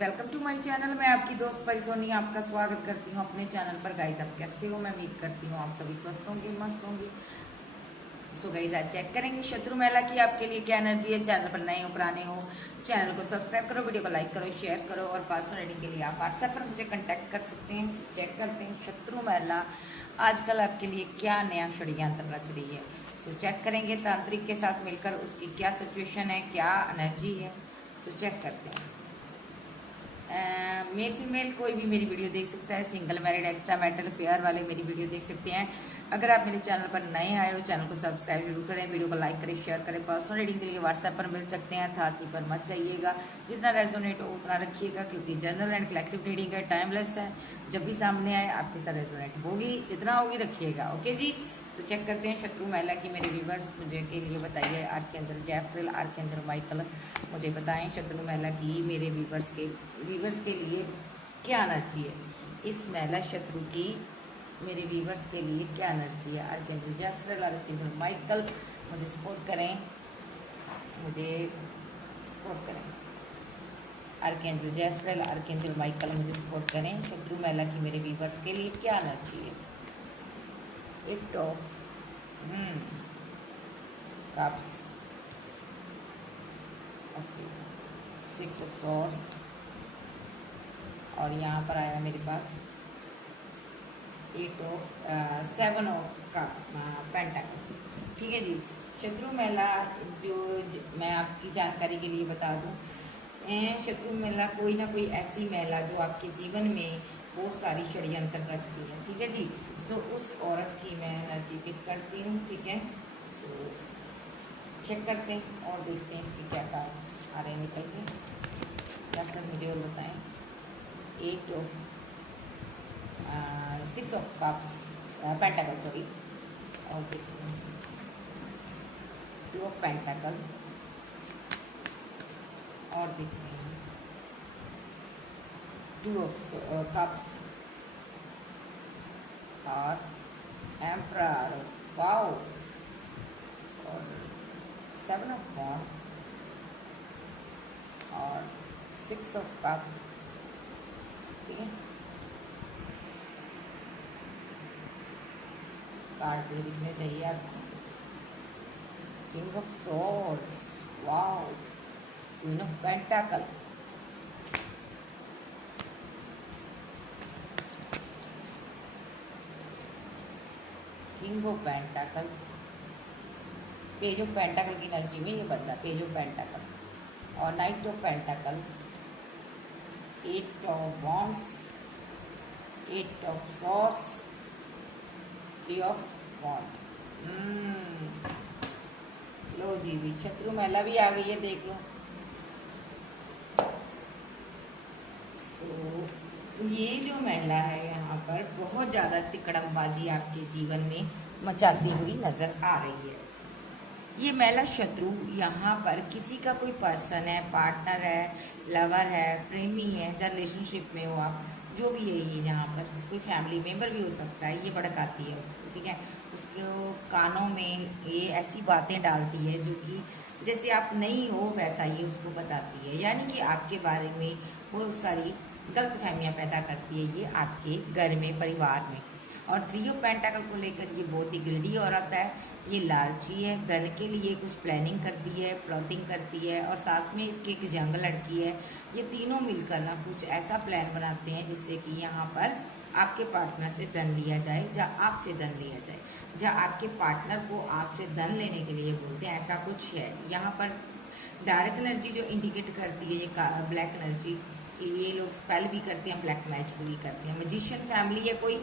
Welcome to my channel. मैं आपकी दोस्त परिसोनी आपका स्वागत करती हूँ अपने चैनल पर। गाइस आप कैसे हो? मैं उम्मीद करती हूँ आप सभी स्वस्थ होंगे, मस्त होंगे। सो गाइस आज चेक करेंगे शत्रु महिला की आपके लिए क्या एनर्जी है। चैनल पर नए हो पुराने हो चैनल को सब्सक्राइब करो, वीडियो को लाइक करो, शेयर करो और पर्सनल रीडिंग के लिए आप व्हाट्सएप पर मुझे कॉन्टैक्ट कर सकते हैं। चेक करते हैं शत्रु महिला आजकल आपके लिए क्या नया षड्यंत्र रच रही है। सो चेक करेंगे तांत्रिक के साथ मिलकर उसकी क्या सिचुएशन है, क्या एनर्जी है। सो चेक करते हैं। मेल फीमेल कोई भी मेरी वीडियो देख सकता है। Single married extra marital affair वाले मेरी वीडियो देख सकते हैं। अगर आप मेरे चैनल पर नए आए हो चैनल को सब्सक्राइब जरूर करें, वीडियो को लाइक करें, शेयर करें। पर्सनल रीडिंग के लिए व्हाट्सएप पर मिल सकते हैं। थाती पर मत चाहिएगा, जितना रेजोनेट हो उतना रखिएगा क्योंकि जनरल एंड कलेक्टिव रीडिंग है, टाइमलेस है। जब भी सामने आए आपके साथ रेजोनेट होगी, जितना होगी रखिएगा। ओके जी। तो चेक करते हैं शत्रु महिला की मेरे व्यूवर्स मुझे के लिए बताइए। आर्कएंजल गैब्रिएल, आर्कएंजल माइकल मुझे बताएं शत्रु महिला की मेरे व्यूवर्स के लिए क्या एनर्जी है। इस महिला शत्रु की मेरे व्यूवर्स के लिए क्या एनर्जी है। आर्कएंजल गैब्रिएल, आर्कएंजल माइकल मुझे सपोर्ट करें, मुझे सपोर्ट करें। आर्कएंजल गैब्रिएल, आर्कएंजल माइकल मुझे सपोर्ट करें। शत्रु महिला की मेरे व्यूवर्स के लिए क्या एनर्जी है। Eight of cups, okay, 6 of swords और यहाँ पर आया मेरे पास 7 ऑफ पेंटाकल। ठीक है जी। शत्रु महिला जो मैं आपकी जानकारी के लिए बता दूँ, शत्रु महिला कोई ना कोई ऐसी महिला जो आपके जीवन में बहुत सारी षड्यंत्र रचती है। ठीक है जी। तो उस औरत की मैं एनर्जी पिक करती हूँ। ठीक है। सो चेक करते हैं और देखते हैं इसके क्या कार्ड आ रहे हैं निकल के। या फिर मुझे और बताएं। 6 ऑफ कप्स पेंटाकल, सॉरी, और देखते हैं 2 ऑफ पेंटाकल और देखते हैं 2 ऑफ कप्स और एम्परर, वाओ, और 7 ऑफ वॉन्ड और 6 ऑफ कप। ठीक है। कार्ड भी दिखने चाहिए आपको। King of swords, wow, queen of pentacle, king of pentacle, page of pentacle की एनर्जी में ये बंदा पेज ऑफ पेंटाकल और knight of pentacle, 8 of wands, 8 of swords, 3 of wand. लो जी, भी शत्रु महिला भी आ गई है, देख लो। ये जो महिला है यहाँ पर बहुत ज़्यादा तिकड़मबाजी आपके जीवन में मचाती हुई नजर आ रही है। ये महिला शत्रु यहाँ पर किसी का कोई पर्सन है, पार्टनर है, लवर है, प्रेमी है, या रिलेशनशिप में हो आप, जो भी है। ये यहाँ पर कोई फैमिली मेम्बर भी हो सकता है। ये भड़काती है उसको। ठीक है। उसको कानों में ये ऐसी बातें डालती है जो कि जैसे आप नहीं हो वैसा ये उसको बताती है। यानी कि आपके बारे में बहुत सारी गलतफहमियां पैदा करती है ये आपके घर में, परिवार में। और 3 ऑफ पेंटाकल को लेकर ये बहुत ही ग्रीडी औरत है। ये लालची है, धन के लिए कुछ प्लानिंग करती है, प्लॉटिंग करती है और साथ में इसकी एक जंग लड़की है। ये तीनों मिलकर ना कुछ ऐसा प्लान बनाते हैं जिससे कि यहाँ पर आपके पार्टनर से धन लिया जाए या आपसे धन लिया जाए, या आपके पार्टनर को आपसे धन लेने के लिए बोलते हैं। ऐसा कुछ है यहाँ पर। डार्क एनर्जी जो इंडिकेट करती है ये ब्लैक एनर्जी, कि ये लोग स्पेल भी करते हैं, ब्लैक मैजिक भी करते हैं। मजिशियन फैमिली है कोई।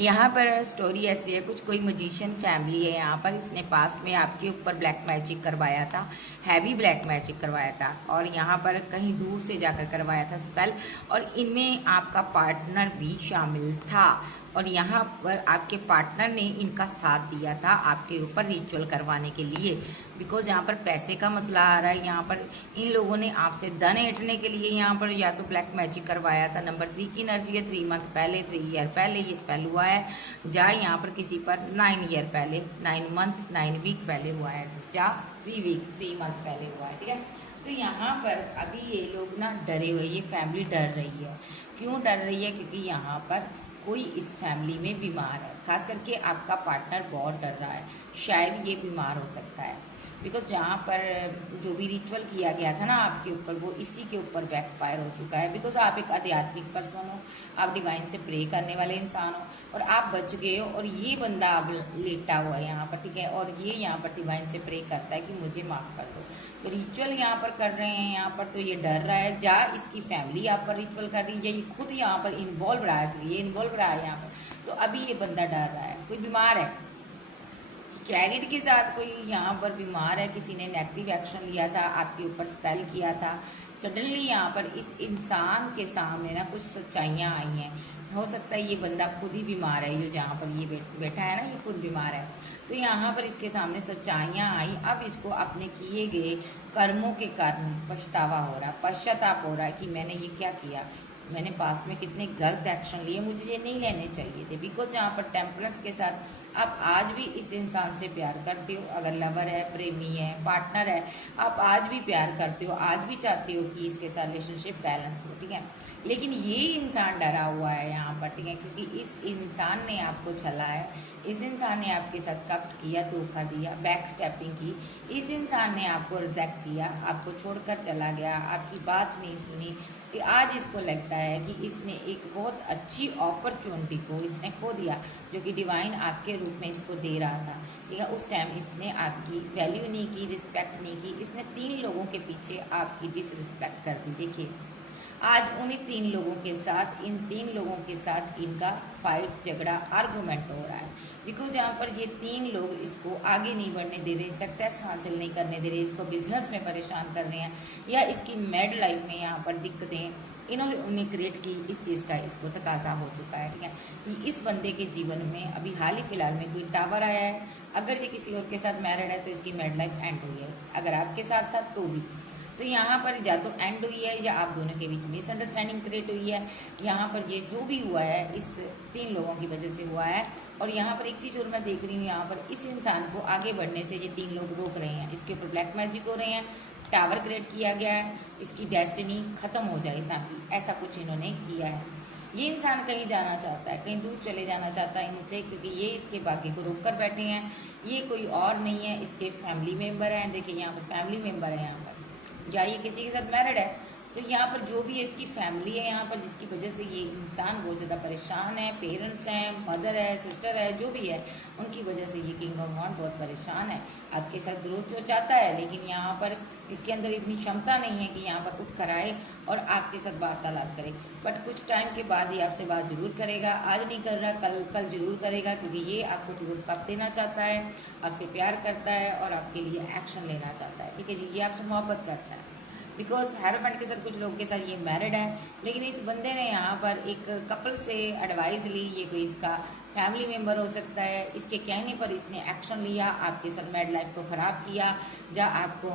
यहाँ पर स्टोरी ऐसी है, कुछ कोई मजिशियन फैमिली है यहाँ पर। इसने पास्ट में आपके ऊपर ब्लैक मैजिक करवाया था, हैवी ब्लैक मैजिक करवाया था, और यहाँ पर कहीं दूर से जाकर करवाया था स्पेल, और इनमें आपका पार्टनर भी शामिल था। और यहाँ पर आपके पार्टनर ने इनका साथ दिया था आपके ऊपर रिचुअल करवाने के लिए, बिकॉज यहाँ पर पैसे का मसला आ रहा है। यहाँ पर इन लोगों ने आपसे धन ऐंठने के लिए यहाँ पर या तो ब्लैक मैजिक करवाया था। नंबर 3 की एनर्जी है, 3 मंथ पहले, 3 ईयर पहले ये स्पेल हुआ है। जा यहाँ पर किसी पर 9 ईयर पहले, 9 मंथ, 9 वीक पहले हुआ है, या 3 वीक, 3 मंथ पहले हुआ है। ठीक है। तो यहाँ पर अभी ये लोग ना डरे हुए, ये फैमिली डर रही है। क्यों डर रही है? क्योंकि यहाँ पर कोई इस फैमिली में बीमार है, खास करके आपका पार्टनर बहुत डर रहा है, शायद ये बीमार हो सकता है। बिकॉज यहाँ पर जो भी रिचुअल किया गया था ना आपके ऊपर, वो इसी के ऊपर बैकफायर हो चुका है। बिकॉज आप एक आध्यात्मिक पर्सन हो, आप डिवाइन से प्रे करने वाले इंसान हो, और आप बच गए हो, और ये बंदा अब लेटा हुआ है यहाँ पर, ठीक है, और ये यहाँ पर डिवाइन से प्रे करता है कि मुझे माफ़ कर दो। तो रिचुअल यहाँ पर कर रहे हैं यहाँ पर, तो ये डर रहा है, जा इसकी फैमिली यहाँ पर रिचुअल कर रही है, ये खुद यहाँ पर इन्वॉल्व रहा है, ये इन्वॉल्व रहा है यहाँ पर। तो अभी ये बंदा डर रहा है, कोई बीमार है, चैरिट के साथ कोई यहाँ पर बीमार है, किसी ने नेगेटिव एक्शन लिया था, आपके ऊपर स्पेल किया था। सडनली यहाँ पर इस इंसान के सामने ना कुछ सच्चाइयाँ आई हैं। हो सकता है ये बंदा खुद ही बीमार है, ये जहाँ पर ये बैठा है ना, ये खुद बीमार है। तो यहाँ पर इसके सामने सच्चाइयाँ आई, अब इसको अपने किए गए कर्मों के कारण पछतावा हो रहा है, पश्चाताप हो रहा है कि मैंने ये क्या किया, मैंने पास्ट में कितने गलत एक्शन लिए, मुझे ये नहीं लेने चाहिए थे। बिकॉज यहाँ पर टेम्परेंस के साथ आप आज भी इस इंसान से प्यार करते हो, अगर लवर है, प्रेमी है, पार्टनर है, आप आज भी प्यार करते हो, आज भी चाहते हो कि इसके साथ रिलेशनशिप बैलेंस हो, ठीक है। लेकिन ये इंसान डरा हुआ है यहाँ पर, ठीक है, क्योंकि इस इंसान ने आपको छला है, इस इंसान ने आपके साथ कपट किया, धोखा दिया, बैक स्टेपिंग की, इस इंसान ने आपको रिजेक्ट किया, आपको छोड़कर चला गया, आपकी बात नहीं सुनी। कि आज इसको लगता है कि इसने एक बहुत अच्छी अपॉर्चुनिटी को इसने खो दिया, जो कि डिवाइन आपके रूप में इसको दे रहा था, ठीक है। उस टाइम इसने आपकी वैल्यू नहीं की, रिस्पेक्ट नहीं की, इसने 3 लोगों के पीछे आपकी डिसरिस्पेक्ट कर दी। देखिए आज उन्हीं 3 लोगों के साथ, इन 3 लोगों के साथ इनका फाइट, झगड़ा, आर्गूमेंट हो रहा है। बिकॉज यहाँ पर ये 3 लोग इसको आगे नहीं बढ़ने दे रहे, सक्सेस हासिल नहीं करने दे रहे, इसको बिजनेस में परेशान कर रहे हैं, या इसकी मैड लाइफ में यहाँ पर दिक्कतें इन्होंने उन्हें क्रिएट की। इस चीज़ का इसको तकाजा हो चुका है, ठीक है, कि इस बंदे के जीवन में अभी हाल ही फिलहाल में कोई टावर आया है। अगर ये किसी और के साथ मैरिड है तो इसकी मैड लाइफ एंड हुई है, अगर आपके साथ था तो भी। तो यहाँ पर या तो एंड हुई है, या आप दोनों के बीच मिसअंडरस्टैंडिंग क्रिएट हुई है। यहाँ पर ये जो भी हुआ है इस 3 लोगों की वजह से हुआ है। और यहाँ पर एक चीज़ और मैं देख रही हूँ, यहाँ पर इस इंसान को आगे बढ़ने से ये 3 लोग रोक रहे हैं, इसके ऊपर ब्लैक मैजिक हो रहे हैं, टावर क्रिएट किया गया है, इसकी डेस्टिनी खत्म हो जाए, ताकि ऐसा कुछ इन्होंने किया है। ये इंसान कहीं जाना चाहता है, कहीं दूर चले जाना चाहता है इनसे, क्योंकि ये इसके भाग्य को रोक कर बैठे हैं। ये कोई और नहीं है, इसके फैमिली मेम्बर हैं। देखिए यहाँ पर फैमिली मेम्बर है, यहाँ पर या ये किसी के साथ मैरिड है, तो यहाँ पर जो भी है इसकी फैमिली है यहाँ पर, जिसकी वजह से ये इंसान बहुत ज़्यादा परेशान है। पेरेंट्स हैं, मदर है, सिस्टर है, जो भी है, उनकी वजह से ये किंग ऑफ वॉन्ड बहुत परेशान है। आपके साथ ग्रोथ जो चाहता है, लेकिन यहाँ पर इसके अंदर इतनी क्षमता नहीं है कि यहाँ पर उठ कर आए और आपके साथ वार्तालाप करे। बट कुछ टाइम के बाद ये आपसे बात जरूर करेगा, आज नहीं कर रहा, कल जरूर करेगा, क्योंकि ये आपको ट्रूथ कप देना चाहता है, आपसे प्यार करता है और आपके लिए एक्शन लेना चाहता है, ठीक है जी। ये आपसे मोहब्बत करता है। बिकॉज हेरोफेंट के साथ कुछ लोगों के साथ ये मैरिड है, लेकिन इस बंदे ने यहाँ पर एक कपल से एडवाइस ली, ये कोई इसका फैमिली मेम्बर हो सकता है, इसके कहने पर इसने एक्शन लिया, आपके साथ मैड लाइफ को ख़राब किया, या आपको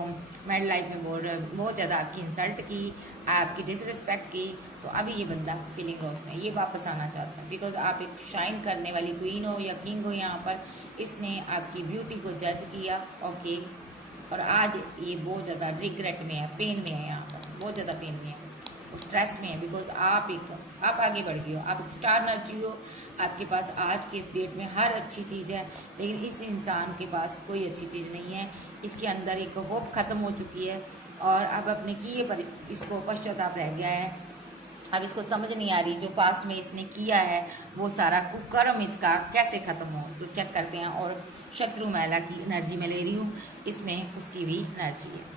मैड लाइफ में बहुत ज़्यादा आपकी इंसल्ट की, आपकी डिसरिस्पेक्ट की। तो अभी ये बंदा फीलिंग लॉस में ये वापस आना चाहता है, बिकॉज आप एक शाइन करने वाली क्वीन हो या किंग हो यहाँ पर। इसने आपकी ब्यूटी को जज किया, ओके, और आज ये बहुत ज़्यादा रिग्रेट में है, पेन में है, यहाँ पर बहुत ज़्यादा पेन में है, स्ट्रेस में है। बिकॉज आप आगे बढ़ गए हो, आप एक स्टार एनर्जी हो, आपके पास आज के इस डेट में हर अच्छी चीज़ है, लेकिन इस इंसान के पास कोई अच्छी चीज़ नहीं है। इसके अंदर एक होप ख़त्म हो चुकी है, और अब अपने किए पर इसको पश्चाताप रह गया है। अब इसको समझ नहीं आ रही जो पास्ट में इसने किया है वो सारा कुकर्म इसका कैसे ख़त्म हो। तो चेक करते हैं, और शत्रु महिला की एनर्जी में ले रही हूँ, इसमें उसकी भी एनर्जी है।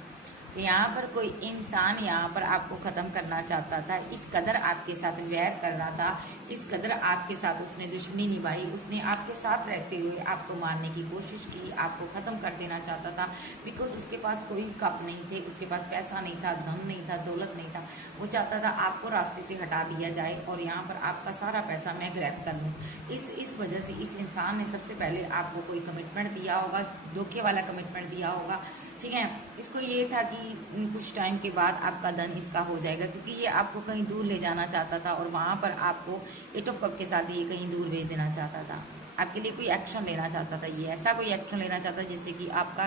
तो यहाँ पर कोई इंसान यहाँ पर आपको ख़त्म करना चाहता था, इस कदर आपके साथ वैर कर रहा था, इस कदर आपके साथ उसने दुश्मनी निभाई, उसने आपके साथ रहते हुए आपको मारने की कोशिश की, आपको ख़त्म कर देना चाहता था। बिकॉज उसके पास कोई कप नहीं थे, उसके पास पैसा नहीं था, धन नहीं था, दौलत नहीं था। वो चाहता था आपको रास्ते से हटा दिया जाए और यहाँ पर आपका सारा पैसा मैं ग्रैब कर लूँ। इस वजह से इस इंसान ने सबसे पहले आपको कोई कमिटमेंट दिया होगा, धोखे वाला कमिटमेंट दिया होगा, ठीक है। इसको ये था कि कुछ टाइम के बाद आपका धन इसका हो जाएगा, क्योंकि ये आपको कहीं दूर ले जाना चाहता था, और वहाँ पर आपको 8 ऑफ कप के साथ ये कहीं दूर भेज देना चाहता था, आपके लिए कोई एक्शन लेना चाहता था। ये ऐसा कोई एक्शन लेना चाहता जिससे कि आपका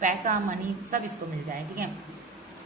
पैसा, मनी सब इसको मिल जाए, ठीक है।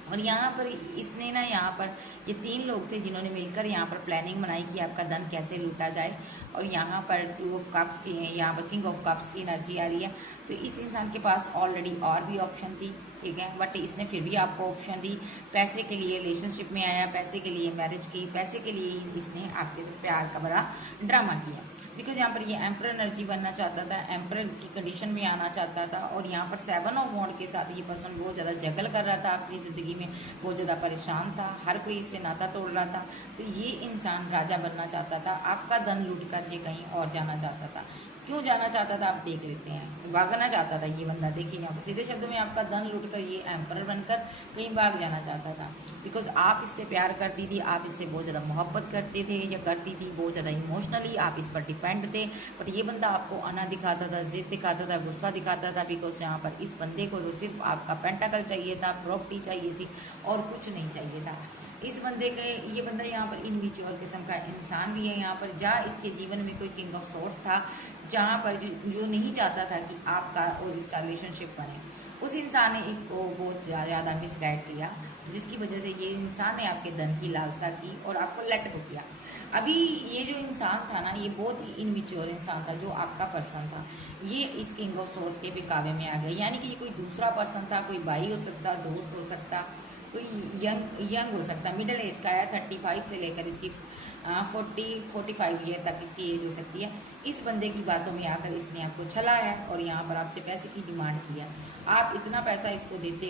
और यहाँ पर इसने ना, यहाँ पर ये 3 लोग थे जिन्होंने मिलकर यहाँ पर प्लानिंग बनाई कि आपका धन कैसे लूटा जाए। और यहाँ पर 2 ऑफ कप्स की, यहाँ पर किंग ऑफ कप्स की एनर्जी आ रही है। तो इस इंसान के पास ऑलरेडी और भी ऑप्शन थी, ठीक है, बट इसने फिर भी आपको ऑप्शन दी। पैसे के लिए रिलेशनशिप में आया, पैसे के लिए मैरिज की, पैसे के लिए इसने आपके साथ प्यार का बड़ा ड्रामा किया। बिकॉज यहाँ पर ये एम्पर एनर्जी बनना चाहता था, एम्पर की कंडीशन में आना चाहता था। और यहाँ पर 7 ऑफ वॉन्ड के साथ ये पर्सन बहुत ज़्यादा जगल कर रहा था अपनी ज़िंदगी में, बहुत ज़्यादा परेशान था, हर कोई इससे नाता तोड़ रहा था। तो ये इंसान राजा बनना चाहता था, आपका धन लूट कर ये कहीं और जाना चाहता था। क्यों जाना चाहता था आप देख लेते हैं। भागना चाहता था ये बंदा, देखिए यहाँ पर सीधे शब्दों में आपका धन लूट कर ये एम्पर बनकर कहीं भाग जाना चाहता था। बिकॉज आप इससे प्यार करती थी, आप इससे बहुत ज़्यादा मोहब्बत करते थे या करती थी, बहुत ज़्यादा इमोशनली आप इस पर डिपेंड थे। बट ये बंदा आपको आना दिखाता था, जिद दिखाता था, गुस्सा दिखाता था। बिकॉज यहाँ पर इस बंदे को तो सिर्फ आपका पेंटाकल चाहिए था, प्रॉपर्टी चाहिए थी और कुछ नहीं चाहिए था। इस बंदे के, ये बंदा यहाँ पर इनमेच्योर किस्म का इंसान भी है। यहाँ पर जहाँ इसके जीवन में कोई किंग ऑफ सोर्स था, जहाँ पर जो नहीं चाहता था कि आपका और इसका रिलेशनशिप बने, उस इंसान ने इसको बहुत ज़्यादा मिसगाइड किया, जिसकी वजह से ये इंसान ने आपके धन की लालसा की और आपको लेट को किया। अभी ये जो इंसान था ना, ये बहुत ही इनमेच्योर इंसान था, जो आपका पर्सन था, ये इस किंग ऑफ सोर्स के बेकावे में आ गया। यानी कि ये कोई दूसरा पर्सन था, कोई भाई हो सकता, दोस्त हो सकता, कोई यंग हो सकता, मिडिल एज का है, 35 से लेकर इसकी 40-45 ईयर तक इसकी एज हो सकती है। इस बंदे की बातों में आकर इसने आपको छला है और यहाँ पर आपसे पैसे की डिमांड की है। आप इतना पैसा इसको देते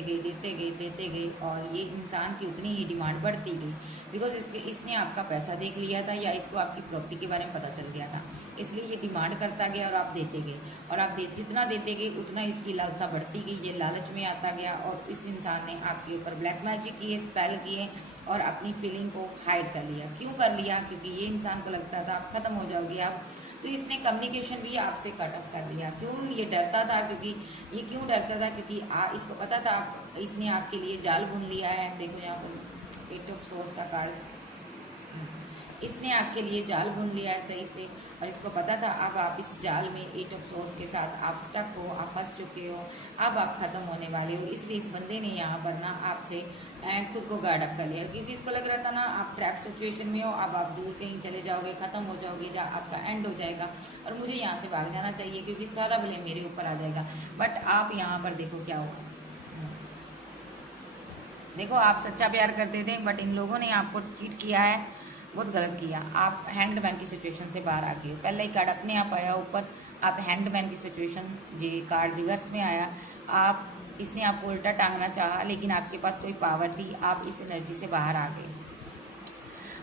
गए और ये इंसान की उतनी ही डिमांड बढ़ती गई। बिकॉज इसने आपका पैसा देख लिया था या इसको आपकी प्रॉपर्टी के बारे में पता चल गया था, इसलिए ये डिमांड करता गया और आप देते गए, और आप जितना देते गए उतना इसकी लालसा बढ़ती गई, ये लालच में आता गया। और इस इंसान ने आपके ऊपर ब्लैक मैजिक किए, स्पेल किए और अपनी फीलिंग को हाइड कर लिया। क्यों कर लिया? क्योंकि ये इंसान को लगता था आप ख़त्म हो जाओगे आप, तो इसने कम्युनिकेशन भी आपसे कट ऑफ कर दिया। क्यों ये डरता था? क्योंकि ये क्यों डरता था? क्योंकि इसको पता था इसने आपके लिए जाल बुन लिया है। देखो यहाँ पर 8 ऑफ सोर्स का कार्ड, इसने आपके लिए जाल बुन लिया है सही से, और इसको पता था अब आप इस जाल में 8 ऑफ सोर्स के साथ आप स्टक हो, आप फंस चुके हो, अब आप ख़त्म होने वाले हो। इसलिए इस बंदे ने यहाँ पर ना आपसे खुद को गार्ड अप कर लिया, क्योंकि इसको लग रहा था ना आप ट्रैप सिचुएशन में हो, अब आप दूर कहीं चले जाओगे, ख़त्म हो जाओगे, जहाँ आपका एंड हो जाएगा और मुझे यहाँ से भाग जाना चाहिए क्योंकि सारा ब्लेम मेरे ऊपर आ जाएगा। बट आप यहाँ पर देखो क्या होगा। देखो आप सच्चा प्यार करते थे, बट इन लोगों ने आपको चीट किया है, बहुत गलत किया। आप हैंग्ड मैन की सिचुएशन से बाहर आ गए हो। पहला ही कार्ड अपने आप आया ऊपर, आप हैंग्ड मैन की सिचुएशन, ये कार्ड रिवर्स में आया। आप, इसने आपको उल्टा टांगना चाहा, लेकिन आपके पास कोई पावर थी, आप इस एनर्जी से बाहर आ गए।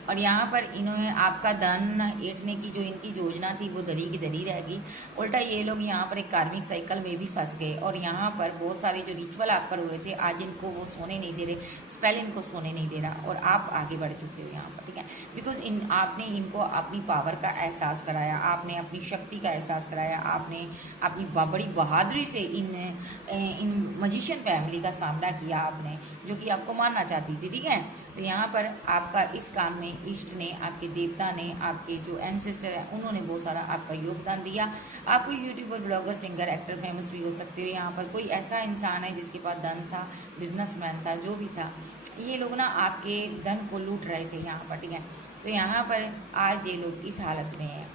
और यहाँ पर इन्होंने आपका धन ऐंठने की जो इनकी योजना थी वो दरी की दरी रहेगी। उल्टा ये लोग यहाँ पर एक कार्मिक साइकिल में भी फंस गए, और यहाँ पर बहुत सारे जो रिचुअल आप पर हो रहे थे, आज इनको वो सोने नहीं दे रहे, स्पेल इनको सोने नहीं दे रहा, और आप आगे बढ़ चुके हो यहाँ पर, ठीक है। बिकॉज आपने इनको अपनी पावर का एहसास कराया, आपने अपनी शक्ति का एहसास कराया, आपने अपनी बड़ी बहादुरी से इन मजिशियन फैमिली का सामना किया आपने, जो कि आपको मारना चाहती थी, ठीक है। तो यहाँ पर आपका इस काम में ईष्ट ने, आपके देवता ने, आपके जो एंसेस्टर है उन्होंने बहुत सारा आपका योगदान दिया। आप कोई YouTuber, blogger, singer, actor, famous भी हो सकते हो। यहाँ पर कोई ऐसा इंसान है जिसके पास धन था, बिजनेसमैन था, जो भी था, ये लोग ना आपके धन को लूट रहे थे यहाँ पर, ठीक है। तो यहाँ पर आज ये लोग इस हालत में है,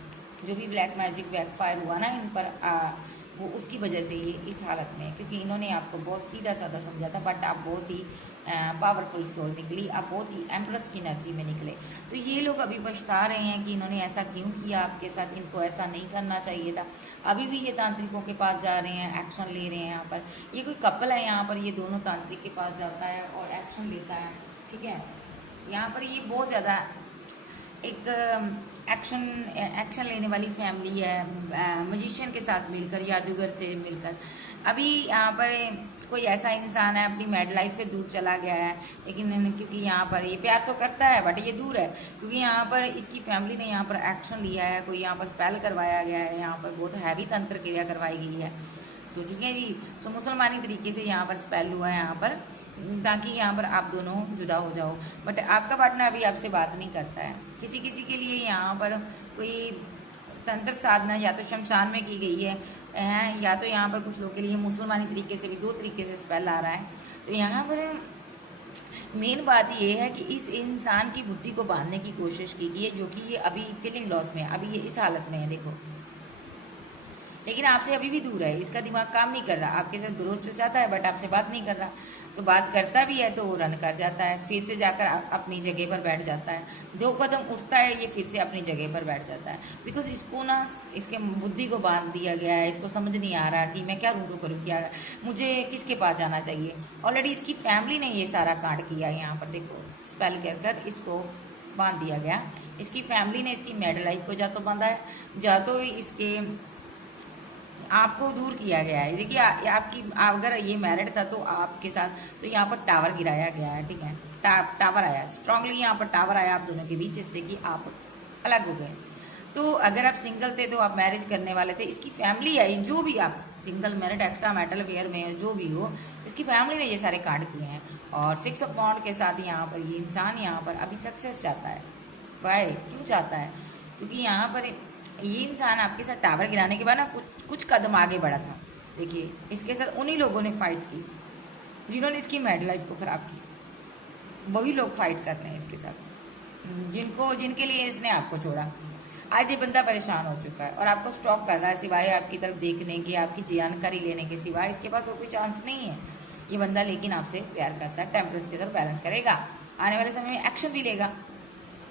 जो भी ब्लैक मैजिक बैकफायर हुआ ना इन पर, वो उसकी वजह से ये इस हालत में है, क्योंकि इन्होंने आपको बहुत सीधा साधा समझा था, बट आप बहुत ही पावरफुल सोल निकली, आप बहुत ही एम्प्रेस की एनर्जी में निकले। तो ये लोग अभी पछता रहे हैं कि इन्होंने ऐसा क्यों किया आपके साथ, इनको ऐसा नहीं करना चाहिए था। अभी भी ये तांत्रिकों के पास जा रहे हैं, एक्शन ले रहे हैं। यहाँ पर ये कोई कपल है, यहाँ पर ये दोनों तांत्रिक के पास जाता है और एक्शन लेता है, ठीक है। यहाँ पर ये बहुत ज़्यादा एक एक्शन लेने वाली फैमिली है, मजिशियन के साथ मिलकर, जादूगर से मिलकर। अभी यहाँ पर कोई ऐसा इंसान है अपनी मैड लाइफ से दूर चला गया है, लेकिन क्योंकि यहाँ पर ये प्यार तो करता है बट ये दूर है, क्योंकि यहाँ पर इसकी फैमिली ने यहाँ पर एक्शन लिया है, कोई यहाँ पर स्पेल करवाया गया है, यहाँ पर बहुत हैवी तंत्र क्रिया करवाई गई है। तो ठीक है जी, सो मुसलमानी तरीके से यहाँ पर स्पेल हुआ है यहाँ पर, ताकि यहाँ पर आप दोनों जुदा हो जाओ। बट आपका पार्टनर अभी आपसे बात नहीं करता है। किसी किसी के लिए यहाँ पर कोई तंत्र साधना या तो शमशान में की गई है, या तो यहाँ पर कुछ लोग के लिए मुसलमानी तरीके से भी, 2 तरीके से स्पेल आ रहा है। तो यहाँ पर मेन बात ये है कि इस इंसान की बुद्धि को बांधने की कोशिश की गई है, जो कि ये अभी फीलिंग लॉस में है, अभी ये इस हालत में है देखो, लेकिन आपसे अभी भी दूर है, इसका दिमाग काम नहीं कर रहा, आपके साथ ग्रोथ तो चाहता है बट आपसे बात नहीं कर रहा। तो बात करता भी है तो वो रन कर जाता है, फिर से जाकर अपनी जगह पर बैठ जाता है, 2 कदम उठता है ये फिर से अपनी जगह पर बैठ जाता है, बिकॉज इसको ना इसके बुद्धि को बांध दिया गया है, इसको समझ नहीं आ रहा कि मैं क्या रूँ करूँ, क्या मुझे किसके पास जाना चाहिए। ऑलरेडी इसकी फैमिली ने ये सारा कांड किया है, यहाँ पर देखो स्पेल कर कर इसको बांध दिया गया। इसकी फैमिली ने इसकी मैरिड लाइफ को जा तो बांधा है, जा तो इसके आपको दूर किया गया है। देखिए आपकी अगर ये मैरिड था तो आपके साथ तो यहाँ पर टावर गिराया गया है, ठीक है, टावर आया स्ट्रांगली, यहाँ पर टावर आया आप दोनों के बीच, जिससे कि आप अलग हो गए। तो अगर आप सिंगल थे तो आप मैरिज करने वाले थे, इसकी फैमिली आई, जो भी आप single married extra marital affair में जो भी हो, इसकी फैमिली ने ये सारे कांड किए हैं। और 6 ऑफ वॉन्ड के साथ यहाँ पर ये इंसान यहाँ पर अभी सक्सेस चाहता है। वाई क्यों चाहता है? क्योंकि यहाँ पर ये इंसान आपके साथ टावर गिराने के बाद ना कुछ कुछ कदम आगे बढ़ा था। देखिए इसके साथ उन्हीं लोगों ने फाइट की जिन्होंने इसकी मैरिड लाइफ को ख़राब की, वही लोग फाइट कर रहे हैं इसके साथ, जिनके लिए इसने आपको छोड़ा। आज ये बंदा परेशान हो चुका है और आपको स्टॉक कर रहा है, सिवाय आपकी तरफ देखने की, आपकी जानकारी लेने के सिवाय इसके पास और कोई चांस नहीं है ये बंदा। लेकिन आपसे प्यार करता है, टेम्परेचर के साथ बैलेंस करेगा, आने वाले समय में एक्शन भी लेगा,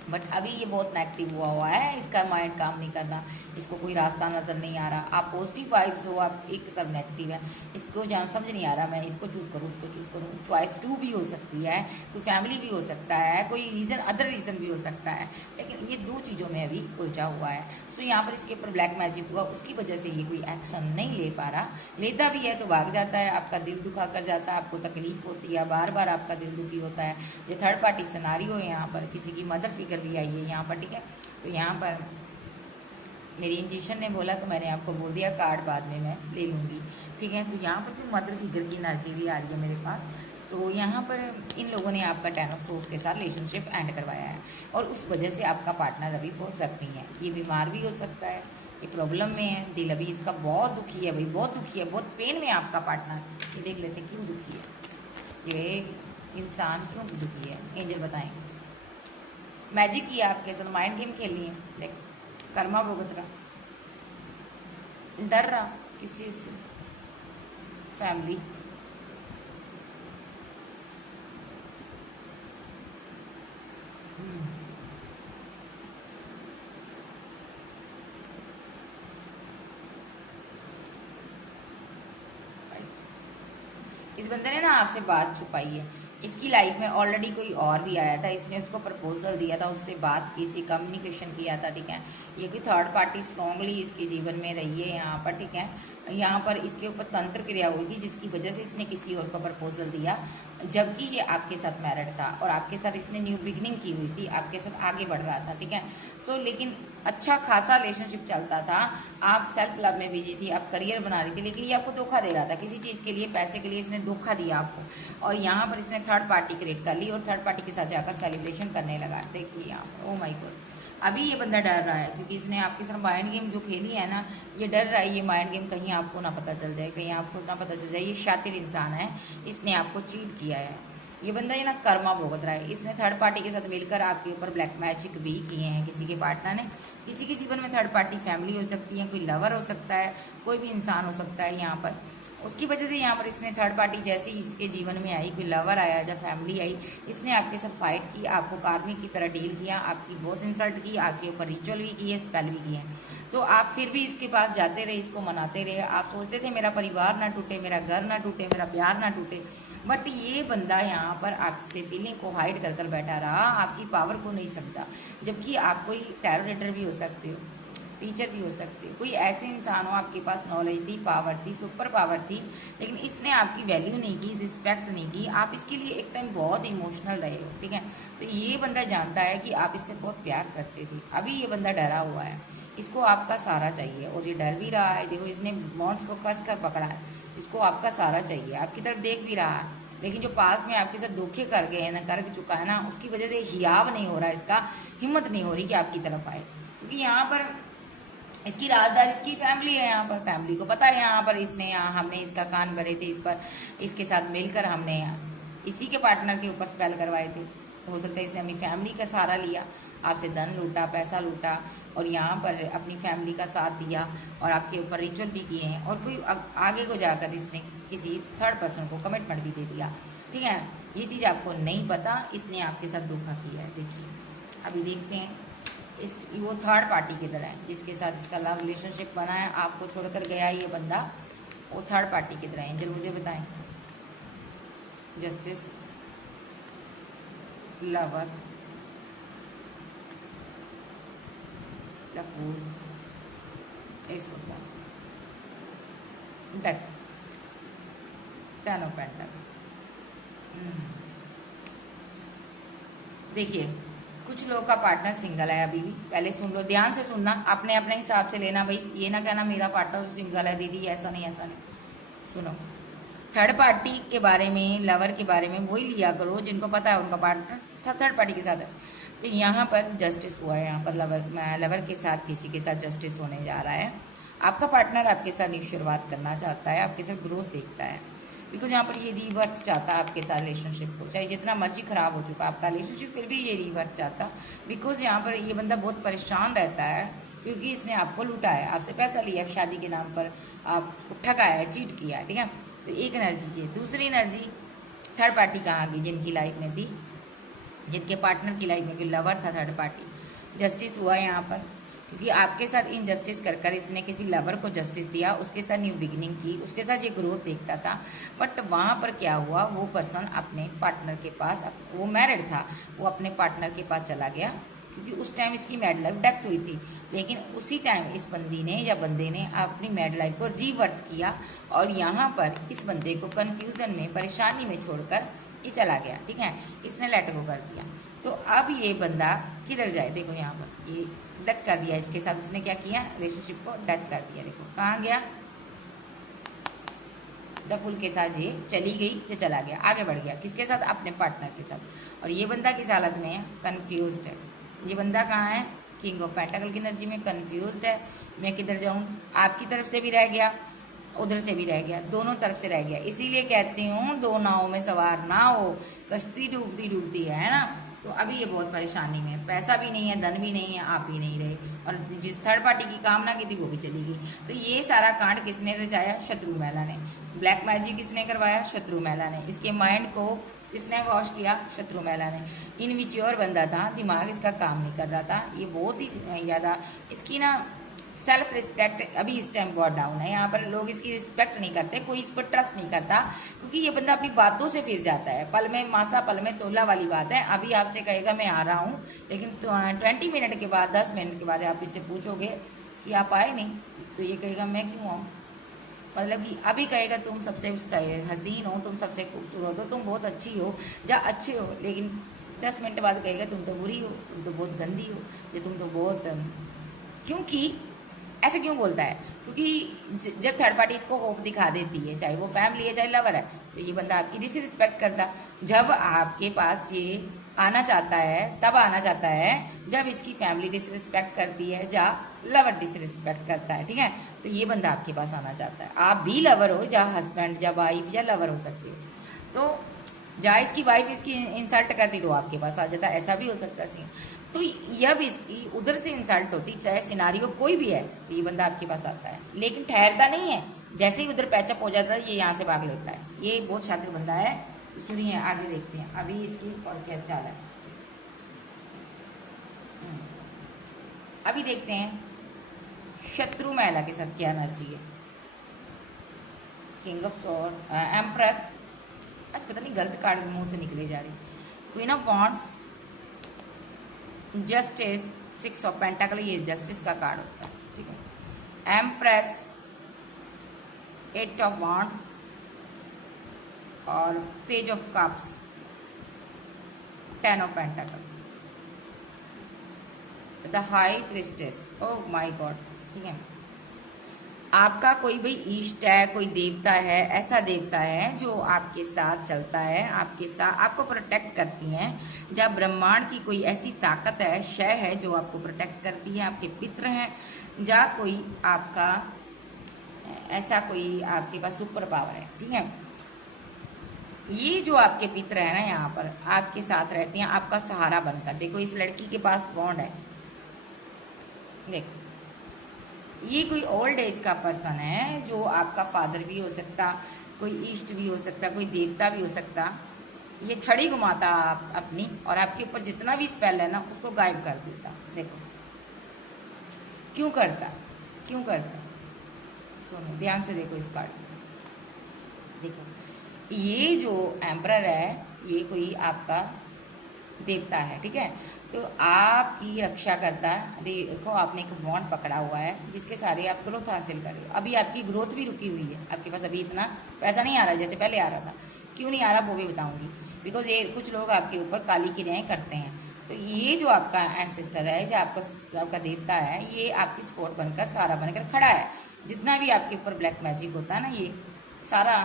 बट अभी ये बहुत नेगेटिव हुआ है, इसका माइंड काम नहीं कर रहा, इसको कोई रास्ता नज़र नहीं आ रहा। आप पॉजिटिव वाइब्स हो, आप एक तरफ नेगेटिव है, इसको जान समझ नहीं आ रहा मैं इसको चूज़ करूँ उसको चूज़ करूँ। चॉइस 2 भी हो सकती है, कोई फैमिली भी हो सकता है, कोई रीज़न अदर रीज़न भी हो सकता है, लेकिन ये 2 चीज़ों में अभी उलझा हुआ है। सो यहाँ पर इसके ऊपर ब्लैक मैजिक हुआ, उसकी वजह से ये कोई एक्शन नहीं ले पा रहा, लेता भी है तो भाग जाता है, आपका दिल दुखा कर जाता है, आपको तकलीफ होती है, बार बार आपका दिल दुखी होता है। ये थर्ड पार्टी सिनारियो है, यहाँ पर किसी की मदर फिगर भी आई है यहाँ पर, ठीक है। तो यहाँ पर मेरी इंट्यूशन ने बोला तो मैंने आपको बोल दिया, कार्ड बाद में मैं ले लूँगी, ठीक है। तो यहाँ पर भी मदर फिगर की एनर्जी भी आ रही है मेरे पास। तो यहाँ पर इन लोगों ने आपका 10 ऑफ सोर्स के साथ रिलेशनशिप एंड करवाया है और उस वजह से आपका पार्टनर अभी बहुत जख्मी है, ये बीमार भी हो सकता है, ये प्रॉब्लम में है, दिल अभी इसका बहुत दुखी है भाई, बहुत दुखी है, बहुत पेन में है आपका पार्टनर। ये देख लेते क्यों दुखी है ये इंसान, क्यों दुखी है, एंजल बताएं। मैजिक किया आपके साथ, माइंड गेम खेल लिए, देख कर्मा भुगत रहा, डर रहा किस चीज़ से, फैमिली। इस बंदे ने ना आपसे बात छुपाई है, इसकी लाइफ में ऑलरेडी कोई और भी आया था, इसने उसको प्रपोजल दिया था, उससे बात की सी, कम्युनिकेशन किया था, ठीक है। ये कोई थर्ड पार्टी स्ट्रांगली इसके जीवन में रही है यहाँ पर, ठीक है। यहाँ पर इसके ऊपर तंत्र क्रिया हुई थी जिसकी वजह से इसने किसी और को प्रपोजल दिया, जबकि ये आपके साथ मैरिड था और आपके साथ इसने न्यू बिगनिंग की हुई थी, आपके साथ आगे बढ़ रहा था, ठीक है। सो लेकिन अच्छा खासा रिलेशनशिप चलता था, आप सेल्फ लव में बिजी थी, आप करियर बना रही थी, लेकिन ये आपको धोखा दे रहा था किसी चीज़ के लिए, पैसे के लिए इसने धोखा दिया आपको, और यहाँ पर इसने थर्ड पार्टी क्रिएट कर ली और थर्ड पार्टी के साथ जाकर सेलिब्रेशन करने लगा। देखिए यहाँ पर ओ माय गॉड, अभी ये बंदा डर रहा है क्योंकि इसने आपके साथ माइंड गेम जो खेली है ना, ये डर रहा है ये माइंड गेम कहीं आपको ना पता चल जाए, कहीं आपको ना पता चल जाए, ये शातिर इंसान है, इसने आपको चीट किया है। ये बंदा ये ना कर्मा भुगत रहा है, इसने थर्ड पार्टी के साथ मिलकर आपके ऊपर ब्लैक मैजिक भी किए हैं, किसी के पार्टनर ने, किसी के जीवन में थर्ड पार्टी फैमिली हो सकती है, कोई लवर हो सकता है, कोई भी इंसान हो सकता है यहाँ पर, उसकी वजह से यहाँ पर इसने थर्ड पार्टी जैसे ही इसके जीवन में आई, कोई लवर आया, जब फैमिली आई, इसने आपके साथ फाइट की, आपको कार्मिक की तरह डील किया, आपकी बहुत इंसल्ट की, आपके ऊपर रिचुअल भी किए, स्पेल भी किए, तो आप फिर भी इसके पास जाते रहे, इसको मनाते रहे, आप सोचते थे मेरा परिवार ना टूटे, मेरा घर ना टूटे, मेरा प्यार ना टूटे, बट ये बंदा यहाँ पर आपसे फीलिंग को हाइड कर कर बैठा रहा, आपकी पावर को नहीं समझा, जबकि आप कोई टेरोरेटर भी हो सकते हो, टीचर भी हो सकते हो, कोई ऐसे इंसान हो आपके पास नॉलेज थी, पावर थी, सुपर पावर थी, लेकिन इसने आपकी वैल्यू नहीं की, रिस्पेक्ट नहीं की, आप इसके लिए एक टाइम बहुत इमोशनल रहे हो, ठीक है। तो ये बंदा जानता है कि आप इससे बहुत प्यार करते थे, अभी ये बंदा डरा हुआ है, इसको आपका सहारा चाहिए और ये डर भी रहा है, देखो इसने बॉन्ड्स को कस कर पकड़ा है, इसको आपका सहारा चाहिए, आपकी तरफ देख भी रहा है, लेकिन जो पास में आपके साथ धोखे कर गए हैं ना, कर चुका है ना, उसकी वजह से हियाव नहीं हो रहा है, इसका हिम्मत नहीं हो रही कि आपकी तरफ आए, क्योंकि यहाँ पर इसकी राजदार इसकी फैमिली है, यहाँ पर फैमिली को पता है यहाँ पर इसने, यहाँ हमने इसका कान भरे थे, इस पर इसके साथ मिलकर हमने इसी के पार्टनर के ऊपर स्पेल करवाए थे। तो हो सकता है इसने अपनी फैमिली का सहारा लिया, आपसे धन लूटा, पैसा लूटा, और यहाँ पर अपनी फैमिली का साथ दिया और आपके ऊपर रिचुअल भी किए हैं, और कोई आगे को जाकर इसने किसी थर्ड पर्सन को कमिटमेंट भी दे दिया। ठीक है, ये चीज़ आपको नहीं पता, इसने आपके साथ धोखा किया है। देखिए अभी देखते हैं वो थर्ड पार्टी की तरह है जिसके साथ इसका लव रिलेशनशिप बना है, आपको छोड़कर गया ये बंदा, वो थर्ड पार्टी की तरह है। चलो मुझे बताएं, justice, lover, the fool, ace of death, ten of pentacle. देखिए कुछ लोगों का पार्टनर सिंगल है अभी भी, पहले सुन लो, ध्यान से सुनना, अपने अपने हिसाब से लेना भाई, ये ना कहना मेरा पार्टनर सिंगल है दीदी, ऐसा नहीं ऐसा नहीं। सुनो, थर्ड पार्टी के बारे में, लवर के बारे में वही लिया करो जिनको पता है उनका पार्टनर थर्ड पार्टी के साथ है। तो यहाँ पर जस्टिस हुआ है, यहाँ पर लवर के साथ किसी के साथ जस्टिस होने जा रहा है। आपका पार्टनर आपके साथ न्यू शुरुआत करना चाहता है, आपके साथ ग्रोथ देखता है, बिकॉज यहाँ पर ये रिवर्स चाहता है आपके साथ रिलेशनशिप को, चाहे जितना मर्जी खराब हो चुका आपका रिलेशनशिप, फिर भी ये रिवर्स चाहता, बिकॉज यहाँ पर ये बंदा बहुत परेशान रहता है, क्योंकि इसने आपको लूटा है, आपसे पैसा लिया है शादी के नाम पर, आपको ठगाया है, चीट किया है। ठीक है, तो एक एनर्जी है। दूसरी एनर्जी थर्ड पार्टी कहाँ गई, जिनकी लाइफ में थी, जिनके पार्टनर की लाइफ में कोई लवर था, थर्ड पार्टी, जस्टिस हुआ है यहाँ पर, क्योंकि आपके साथ इनजस्टिस कर कर इसने किसी लवर को जस्टिस दिया, उसके साथ न्यू बिगिनिंग की, उसके साथ ये ग्रोथ देखता था, बट वहाँ पर क्या हुआ, वो पर्सन अपने पार्टनर के पास, वो मैरिड था, वो अपने पार्टनर के पास चला गया, क्योंकि उस टाइम इसकी मैरिड लाइफ डेथ हुई थी, लेकिन उसी टाइम इस बंदी ने या बंदे ने अपनी मैरिड लाइफ को रिवर्थ किया, और यहाँ पर इस बंदे को कन्फ्यूज़न में, परेशानी में छोड़कर ये चला गया। ठीक है, इसने लेट गो कर दिया। तो अब ये बंदा किधर जाए, देखो यहाँ पर ये डेथ कर दिया इसके साथ, उसने क्या किया, रिलेशनशिप को डेथ कर दिया। देखो कहाँ गया, द फूल के साथ ये चली गई, ये चला गया, आगे बढ़ गया, किसके साथ, अपने पार्टनर के साथ। और ये बंदा किस हालत में है, कन्फ्यूज्ड है। ये बंदा कहाँ है, किंग ऑफ पेंटाकल की एनर्जी में कन्फ्यूज्ड है, मैं किधर जाऊँ, आपकी तरफ से भी रह गया, उधर से भी रह गया, दोनों तरफ से रह गया। इसीलिए कहती हूँ दो नावों में सवार ना हो, कश्ती डूबती डूबती है ना। तो अभी ये बहुत परेशानी में है, पैसा भी नहीं है, धन भी नहीं है, आप भी नहीं रहे, और जिस थर्ड पार्टी की कामना की थी वो भी चली गई। तो ये सारा कांड किसने रचाया, शत्रु महिला ने। ब्लैक मैजिक किसने करवाया, शत्रु महिला ने। इसके माइंड को किसने वॉश किया, शत्रु महिला ने। इनविच्योर बंदा था, दिमाग इसका काम नहीं कर रहा था, ये बहुत ही ज़्यादा इसकी ना सेल्फ रिस्पेक्ट अभी इस टाइम बहुत डाउन है। यहाँ पर लोग इसकी रिस्पेक्ट नहीं करते, कोई इस पर ट्रस्ट नहीं करता, क्योंकि ये बंदा अपनी बातों से फिर जाता है। पल में मासा पल में तोला वाली बात है। अभी आपसे कहेगा मैं आ रहा हूँ, लेकिन 20 मिनट के बाद, 10 मिनट के बाद आप इससे पूछोगे कि आप आए नहीं, तो ये कहेगा मैं क्यों आऊँ। मतलब कि अभी कहेगा तुम सबसे हसीन हो, तुम सबसे खूबसूरत हो, तुम बहुत अच्छी हो, या अच्छे हो, लेकिन 10 मिनट बाद कहेगा तुम तो बुरी हो, तुम तो बहुत गंदी हो, या तुम तो बहुत, क्योंकि ऐसे क्यों बोलता है, क्योंकि जब थर्ड पार्टी इसको होप दिखा देती है, चाहे वो फैमिली है चाहे लवर है, तो ये बंदा आपकी डिसरिस्पेक्ट करता। जब आपके पास ये आना चाहता है, तब आना चाहता है जब इसकी फैमिली डिसरिस्पेक्ट करती है, या लवर डिसरिस्पेक्ट करता है। ठीक है, तो ये बंदा आपके पास आना चाहता है। आप भी लवर हो, या हस्बैंड या वाइफ या लवर हो सकते हो, तो जहाँ इसकी वाइफ इसकी इंसल्ट करती तो आपके पास आ जाता, ऐसा भी हो सकता है। तो जब इसकी उधर से इंसल्ट होती, चाहे सिनारियो कोई भी है, तो ये बंदा आपके पास आता है, लेकिन ठहरता नहीं है। जैसे ही उधर पैचअप हो जाता है, ये यहाँ से भाग लेता है। ये बहुत शातिर बंदा है। तो सुनिए आगे देखते हैं अभी इसकी और क्या चाल है। अभी देखते हैं शत्रु महिला के साथ क्या आना चाहिए। किंग ऑफ स्वॉर्ड, एम्परर, आज पता नहीं गलत कार्ड मुंह से निकले जा रही। Queen of wands, justice, 6 of pentacle, ये जस्टिस का कार्ड होता है। ठीक है, एम्प्रेस, 8 ऑफ वॉन्ड, और page of cups, 10 of pentacle, the high priestess. Oh my god. ठीक है, आपका कोई भी इष्ट है, कोई देवता है, ऐसा देवता है जो आपके साथ चलता है, आपके साथ आपको प्रोटेक्ट करती हैं। जब ब्रह्मांड की कोई ऐसी ताकत है, शय है जो आपको प्रोटेक्ट करती है, आपके पितृ हैं, या कोई आपका ऐसा कोई आपके पास सुपर पावर है। ठीक है, ये जो आपके पितर है ना, यहाँ पर आपके साथ रहते हैं आपका सहारा बनकर। देखो इस लड़की के पास बॉन्ड है, देखो ये कोई ओल्ड एज का पर्सन है जो आपका फादर भी हो सकता, कोई ईष्ट भी हो सकता, कोई देवता भी हो सकता। ये छड़ी घुमाता आप अपनी, और आपके ऊपर जितना भी स्पेल है ना उसको गायब कर देता। देखो क्यों करता, क्यों करता, सुनो ध्यान से देखो इस कार्ड। देखो ये जो एम्परर है ये कोई आपका देवता है, ठीक है। तो आपकी रक्षा करता है। देखो आपने एक बॉन्ड पकड़ा हुआ है जिसके सारे आप ग्रोथ हासिल कर रहे हो। अभी आपकी ग्रोथ भी रुकी हुई है, आपके पास अभी इतना पैसा नहीं आ रहा जैसे पहले आ रहा था। क्यों नहीं आ रहा वो भी बताऊंगी, बिकॉज ये कुछ लोग आपके ऊपर काली क्रियाएं करते हैं। तो ये जो आपका एंसेस्टर है, जो आपका देवता है, ये आपकी सपोर्ट बनकर सारा बनकर खड़ा है। जितना भी आपके ऊपर ब्लैक मैजिक होता है ना, ये सारा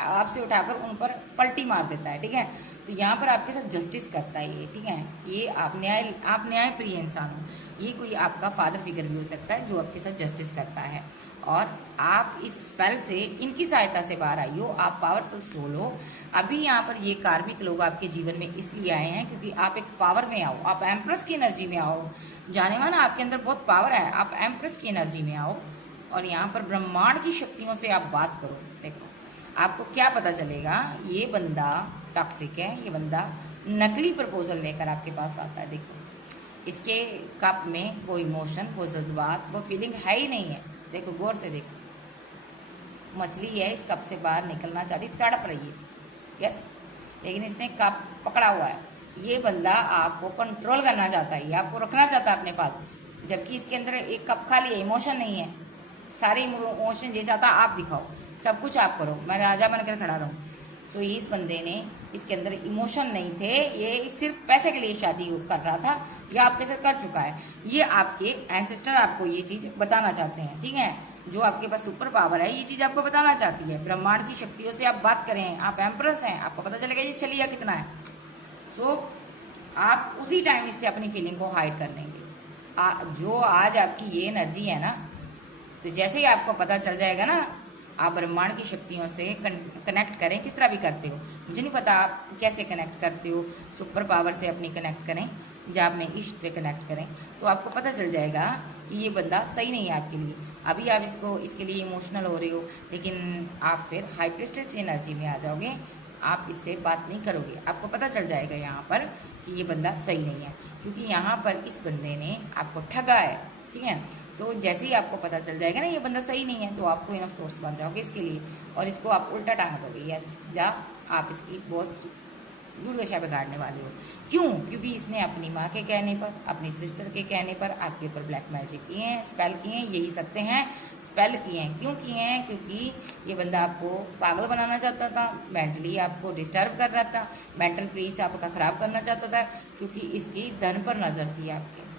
आपसे उठाकर उन पर पलटी मार देता है, ठीक है। तो यहाँ पर आपके साथ जस्टिस करता है ये, ठीक है। ये आप न्याय प्रिय इंसान हो। ये कोई आपका फादर फिगर भी हो सकता है जो आपके साथ जस्टिस करता है। और आप इस स्पेल से इनकी सहायता से बाहर आई हो, आप पावरफुल सोल हो। अभी यहाँ पर ये कार्मिक लोग आपके जीवन में इसलिए आए हैं क्योंकि आप एक पावर में आओ, आप एम्प्रेस की एनर्जी में आओ। जाने माना आपके अंदर बहुत पावर है, आप एम्प्रेस की एनर्जी में आओ और यहाँ पर ब्रह्मांड की शक्तियों से आप बात करो। देखो आपको क्या पता चलेगा, ये बंदा टॉक्सिक है, ये बंदा नकली प्रपोजल लेकर आपके पास आता है। देखो इसके कप में वो इमोशन, वो जज्बात, वो फीलिंग है ही नहीं है। देखो गौर से देखो, मछली है इस कप से बाहर निकलना चाहती, तड़प रही है, यस, लेकिन इसने कप पकड़ा हुआ है। ये बंदा आपको कंट्रोल करना चाहता है, ये आपको रखना चाहता है अपने पास, जबकि इसके अंदर एक कप खाली है, इमोशन नहीं है। सारे इमोशन ये चाहता आप दिखाओ, सब कुछ आप करो, मैं राजा बनकर खड़ा रहूं। सो इस बंदे ने, इसके अंदर इमोशन नहीं थे, ये सिर्फ पैसे के लिए शादी कर रहा था, या आपके साथ कर चुका है। ये आपके एंसेस्टर आपको ये चीज़ बताना चाहते हैं, ठीक है। जो आपके पास सुपर पावर है ये चीज़ आपको बताना चाहती है। ब्रह्मांड की शक्तियों से आप बात करें, आप एम्प्रेस हैं, आपको पता चलेगा ये चलिया कितना है। सो आप उसी टाइम इससे अपनी फीलिंग को हाइड कर देंगे। जो आज आपकी ये एनर्जी है ना, तो जैसे ही आपको पता चल जाएगा ना, आप ब्रह्मांड की शक्तियों से कनेक्ट करें, किस तरह भी करते हो मुझे नहीं पता आप कैसे कनेक्ट करते हो। सुपर पावर से अपनी कनेक्ट करें, या अपने इष्ट से कनेक्ट करें, तो आपको पता चल जाएगा कि ये बंदा सही नहीं है आपके लिए। अभी आप इसके लिए इमोशनल हो रहे हो, लेकिन आप फिर हाई प्रेस्टेज एनर्जी में आ जाओगे, आप इससे बात नहीं करोगे। आपको पता चल जाएगा यहाँ पर कि ये बंदा सही नहीं है, क्योंकि यहाँ पर इस बंदे ने आपको ठगा है, ठीक है। तो जैसे ही आपको पता चल जाएगा ना ये बंदा सही नहीं है, तो आपको इनफ सोर्स बन जाओगे इसके लिए, और इसको आप उल्टा टांग दोगे, यस, जा आप इसकी बहुत दुर्दशा बिगाड़ने वाले हो। क्यों? क्योंकि इसने अपनी माँ के कहने पर, अपनी सिस्टर के कहने पर आपके ऊपर ब्लैक मैजिक किए हैं, स्पेल किए हैं, यही सकते हैं, स्पेल किए हैं। क्यों किए हैं? क्योंकि ये बंदा आपको पागल बनाना चाहता था, मेंटली आपको डिस्टर्ब कर रहा था, मेंटल पीस आपका ख़राब करना चाहता था, क्योंकि इसकी धन पर नज़र थी, आपके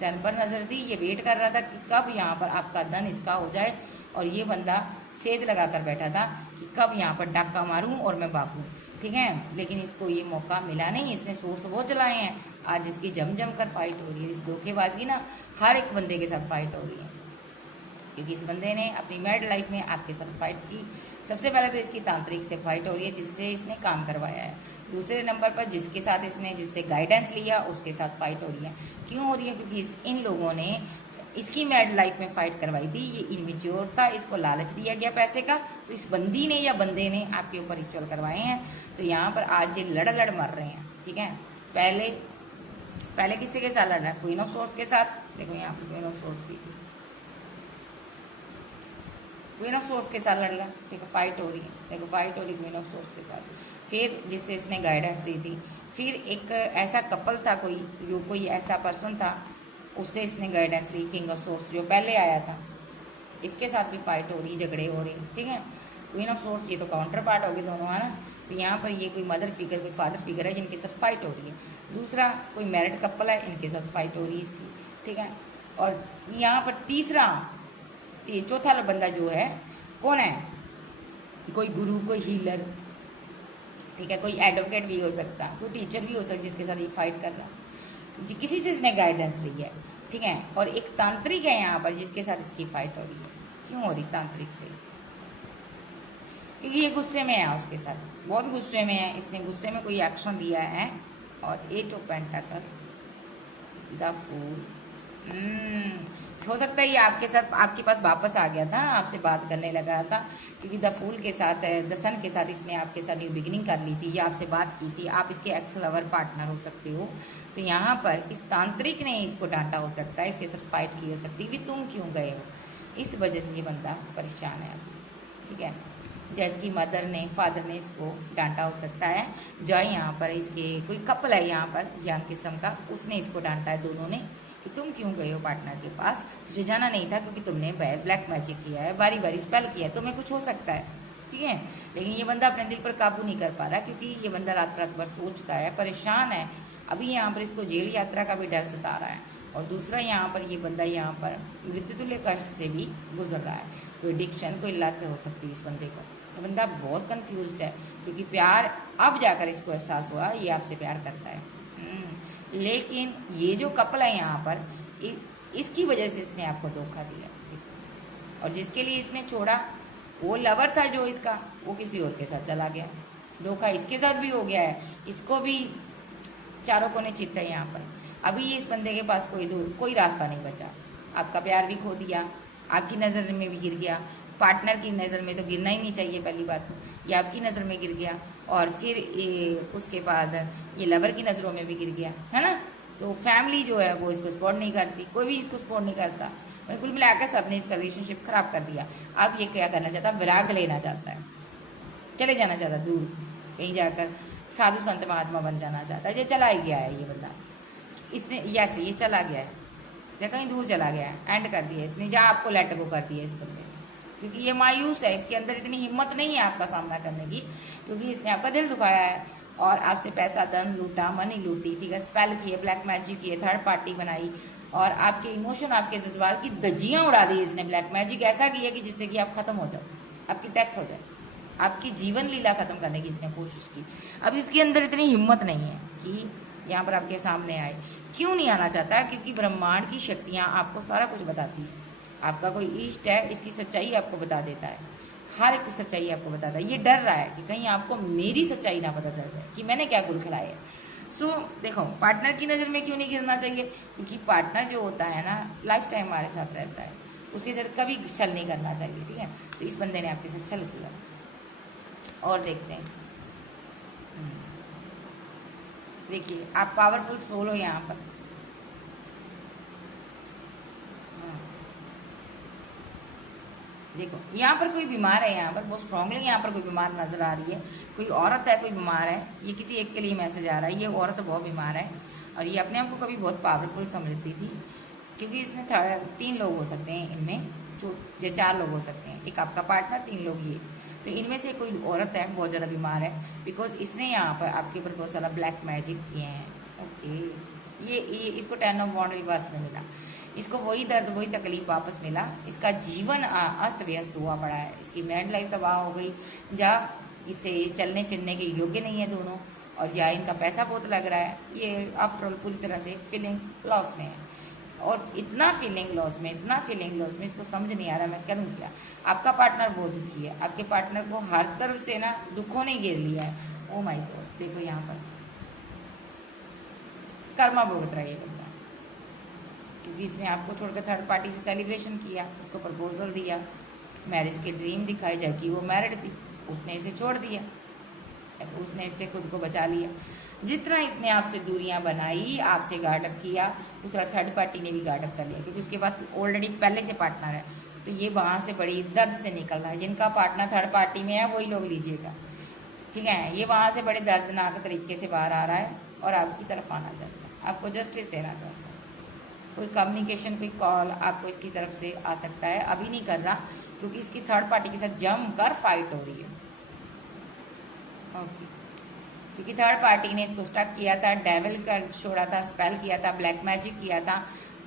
धन पर नज़र थी। ये वेट कर रहा था कि कब यहाँ पर आपका धन इसका हो जाए, और ये बंदा सेध लगा कर बैठा था कि कब यहाँ पर डाका मारूं और मैं भागूं, ठीक है। लेकिन इसको ये मौका मिला नहीं, इसने सोर्स वो चलाए हैं। आज इसकी जम जम कर फाइट हो रही है, इस धोखेबाजी ना हर एक बंदे के साथ फाइट हो रही है, क्योंकि इस बंदे ने अपनी मैरिड लाइफ में आपके साथ फाइट की। सबसे पहले तो इसकी तांत्रिक से फाइट हो रही है, जिससे इसने काम करवाया है। दूसरे नंबर पर जिससे गाइडेंस लिया उसके साथ फाइट हो रही है। क्यों हो रही है? क्योंकि इन लोगों ने इसकी मैरिड लाइफ में फाइट करवाई थी। ये इनमेच्योर था, इसको लालच दिया गया पैसे का, तो इस बंदी ने या बंदे ने आपके ऊपर रिचुअल करवाए हैं। तो यहाँ पर आज ये लड़ मर रहे हैं, ठीक है। पहले किससे के साथ लड़ रहा है? क्वीन ऑफ सोर्स के साथ। देखो यहाँ पर क्वीन ऑफ सोर्स की, क्वीन ऑफ सोर्स के साथ लड़ रहा है, देखो फाइट हो रही है, देखो फाइट हो रही क्वीन ऑफ सोर्स के साथ। फिर जिससे इसने गाइडेंस ली थी, फिर एक ऐसा कपल था, कोई ऐसा पर्सन था, उससे इसने गाइडेंस ली, किंग ऑफ सोर्स जो पहले आया था, इसके साथ भी फाइट हो रही, झगड़े हो रही, ठीक है। क्वीन ऑफ सोर्स ये तो काउंटर पार्ट हो गए दोनों, है ना। तो यहाँ पर ये कोई मदर फिगर, कोई फादर फिगर है जिनके साथ फाइट हो रही है। दूसरा कोई मैरिड कपल है, इनके साथ फाइट हो रही है इसकी, ठीक है। और यहाँ पर चौथा बंदा जो है कौन है? कोई गुरु, कोई हीलर, ठीक है, कोई एडवोकेट भी हो सकता है, कोई टीचर भी हो सकता है जिसके साथ ये फाइट कर रहा है, किसी से इसने गाइडेंस ली है, ठीक है। और एक तांत्रिक है यहाँ पर जिसके साथ इसकी फाइट हो रही है। क्यों हो रही तांत्रिक से? क्योंकि ये गुस्से में है उसके साथ, बहुत गुस्से में है, इसने गुस्से में कोई एक्शन लिया है। और 8 ऑफ पेंटाकल, द फूल। हो सकता है ये आपके साथ, आपके पास वापस आ गया था, आपसे बात करने लगा था, क्योंकि द फूल के साथ, द सन के साथ इसने आपके साथ न्यू बिगिनिंग कर ली थी, या आपसे बात की थी। आप इसके एक्स लवर पार्टनर हो सकते हो। तो यहाँ पर इस तांत्रिक ने इसको डांटा हो सकता है, इसके साथ फाइट की हो सकती है कि तुम क्यों गए हो। इस वजह से ये बंदा परेशान है, ठीक है। जैसे कि मदर ने, फादर ने इसको डांटा हो सकता है। जो यहाँ पर इसके कोई कपल है यहाँ पर यंग किस्म का, उसने इसको डांटा है, दोनों ने, कि तुम क्यों गए हो पार्टनर के पास, तुझे जाना नहीं था, क्योंकि तुमने ब्लैक मैजिक किया है, बारी बारी स्पेल किया है, तुम्हें कुछ हो सकता है, ठीक है। लेकिन ये बंदा अपने दिल पर काबू नहीं कर पा रहा, क्योंकि ये बंदा रात रात भर सोचता है, परेशान है। अभी यहाँ पर इसको जेल यात्रा का भी डर सता रहा है। और दूसरा यहाँ पर ये बंदा यहाँ पर मृत्युतुल्य कष्ट से भी गुजर रहा है। कोई एडिक्शन, कोई लत हो सकती है इस बंदे को। ये बंदा बहुत कंफ्यूज्ड है, क्योंकि प्यार अब जाकर इसको एहसास हुआ ये आपसे प्यार करता है। लेकिन ये जो कपल है यहाँ पर, इसकी वजह से इसने आपको धोखा दिया। और जिसके लिए इसने छोड़ा, वो लवर था जो इसका, वो किसी और के साथ चला गया। धोखा इसके साथ भी हो गया है, इसको भी चारों कोने चित है यहाँ पर। अभी इस बंदे के पास कोई रास्ता नहीं बचा। आपका प्यार भी खो दिया, आपकी नज़र में भी गिर गया, पार्टनर की नज़र में तो गिरना ही नहीं चाहिए पहली बात, ये आपकी नज़र में गिर गया, और फिर उसके बाद ये लवर की नज़रों में भी गिर गया, है ना। तो फैमिली जो है वो इसको सपोर्ट नहीं करती, कोई भी इसको सपोर्ट नहीं करता। और कुल मिलाकर सबने इसका रिलेशनशिप खराब कर दिया। अब ये क्या करना चाहता है, विराग लेना चाहता है, चले जाना चाहता है दूर, कहीं जाकर साधु संत महात्मा बन जाना चाहता है। ये चला ही गया है ये बंदा, इसने यस ये चला गया है, या कहीं दूर चला गया है, एंड कर दिया इसने, जा आपको लेट गो कर दिया इस बंदे ने। क्योंकि ये मायूस है, इसके अंदर इतनी हिम्मत नहीं है आपका सामना करने की, क्योंकि इसने आपका दिल दुखाया है और आपसे पैसा धन लूटा, मनी लूटी, ठीक है, स्पेल किए, ब्लैक मैजिक किए, थर्ड पार्टी बनाई, और आपके इमोशन, आपके जज्बात की धज्जियाँ उड़ा दी इसने। ब्लैक मैजिक ऐसा किया कि जिससे कि आप खत्म हो जाओ, आपकी डेथ हो जाए, आपकी जीवन लीला खत्म करने की इसने कोशिश की। अब इसके अंदर इतनी हिम्मत नहीं है कि यहाँ पर आपके सामने आए। क्यों नहीं आना चाहता, क्योंकि ब्रह्मांड की शक्तियाँ आपको सारा कुछ बताती है। आपका कोई इष्ट है, इसकी सच्चाई आपको बता देता है, हर एक सच्चाई आपको बताता है। ये डर रहा है कि कहीं आपको मेरी सच्चाई ना पता चल जाए कि मैंने क्या गुल खिलाया है। सो देखो, पार्टनर की नज़र में क्यों नहीं गिरना चाहिए, क्योंकि पार्टनर जो होता है ना, लाइफ टाइम हमारे साथ रहता है, उसके साथ कभी छल नहीं करना चाहिए, ठीक है। तो इस बंदे ने आपके साथ छल किया। और देखते हैं, देखिए आप पावरफुल सोल हो यहाँ पर। देखो यहाँ पर कोई बीमार है, यहाँ पर बहुत स्ट्रांगली यहाँ पर कोई बीमार नजर आ रही है। कोई औरत है, कोई बीमार है, ये किसी एक के लिए मैसेज आ रहा है। ये औरत बहुत बीमार है और ये अपने आप को कभी बहुत पावरफुल समझती थी, क्योंकि इसमें 3 लोग हो सकते हैं इनमें, जो 4 लोग हो सकते हैं, एक आपका पार्टनर, 3 लोग ये। तो इनमें से कोई औरत है बहुत ज़्यादा बीमार है, बिकॉज इसने यहाँ पर आपके ऊपर बहुत सारा ब्लैक मैजिक किए हैं। ओके, ये इसको 10 ऑफ वॉन्ड रिवर्स में मिला, इसको वही दर्द, वही तकलीफ वापस मिला। इसका जीवन अस्त व्यस्त हुआ पड़ा है, इसकी मैरिड लाइफ तबाह हो गई, जहाँ इसे चलने फिरने के योग्य नहीं है दोनों, और या इनका पैसा बहुत लग रहा है। ये आफ्टर ऑल पूरी तरह से फीलिंग लॉस में है, और इतना फीलिंग लॉस में, इतना फीलिंग लॉस में, इसको समझ नहीं आ रहा मैं करूँ क्या। आपका पार्टनर बहुत दुखी है, आपके पार्टनर को हर तरफ से ना दुखों ने घेर लिया है। ओ माय गॉड, देखो यहाँ पर कर्मा भुगत रहा है ये बंदा, क्योंकि इसने आपको छोड़कर थर्ड पार्टी से सेलिब्रेशन किया, उसको प्रपोजल दिया, मैरिज के ड्रीम दिखाए, जबकि वो मैरिड थी, उसने इसे छोड़ दिया, उसने इससे खुद को बचा लिया। जितना इसने आपसे दूरियां बनाई, आपसे गार्डअप किया, उस तरह थर्ड पार्टी ने भी गार्डअप कर लिया, क्योंकि उसके पास ऑलरेडी पहले से पार्टनर है। तो ये वहाँ से बड़ी दर्द से निकल रहा है। जिनका पार्टनर थर्ड पार्टी में है वही लोग लीजिएगा, ठीक है। ये वहाँ से बड़े दर्दनाक तरीके से बाहर आ रहा है और आपकी तरफ आना चाहता है, आपको जस्टिस देना चाहता है। कोई कम्युनिकेशन, कोई कॉल आपको इसकी तरफ से आ सकता है, अभी नहीं कर रहा, क्योंकि इसकी थर्ड पार्टी के साथ जमकर फाइट हो रही है। ओके, क्योंकि थर्ड पार्टी ने इसको स्टक किया था, डेविल का छोड़ा था, स्पेल किया था, ब्लैक मैजिक किया था।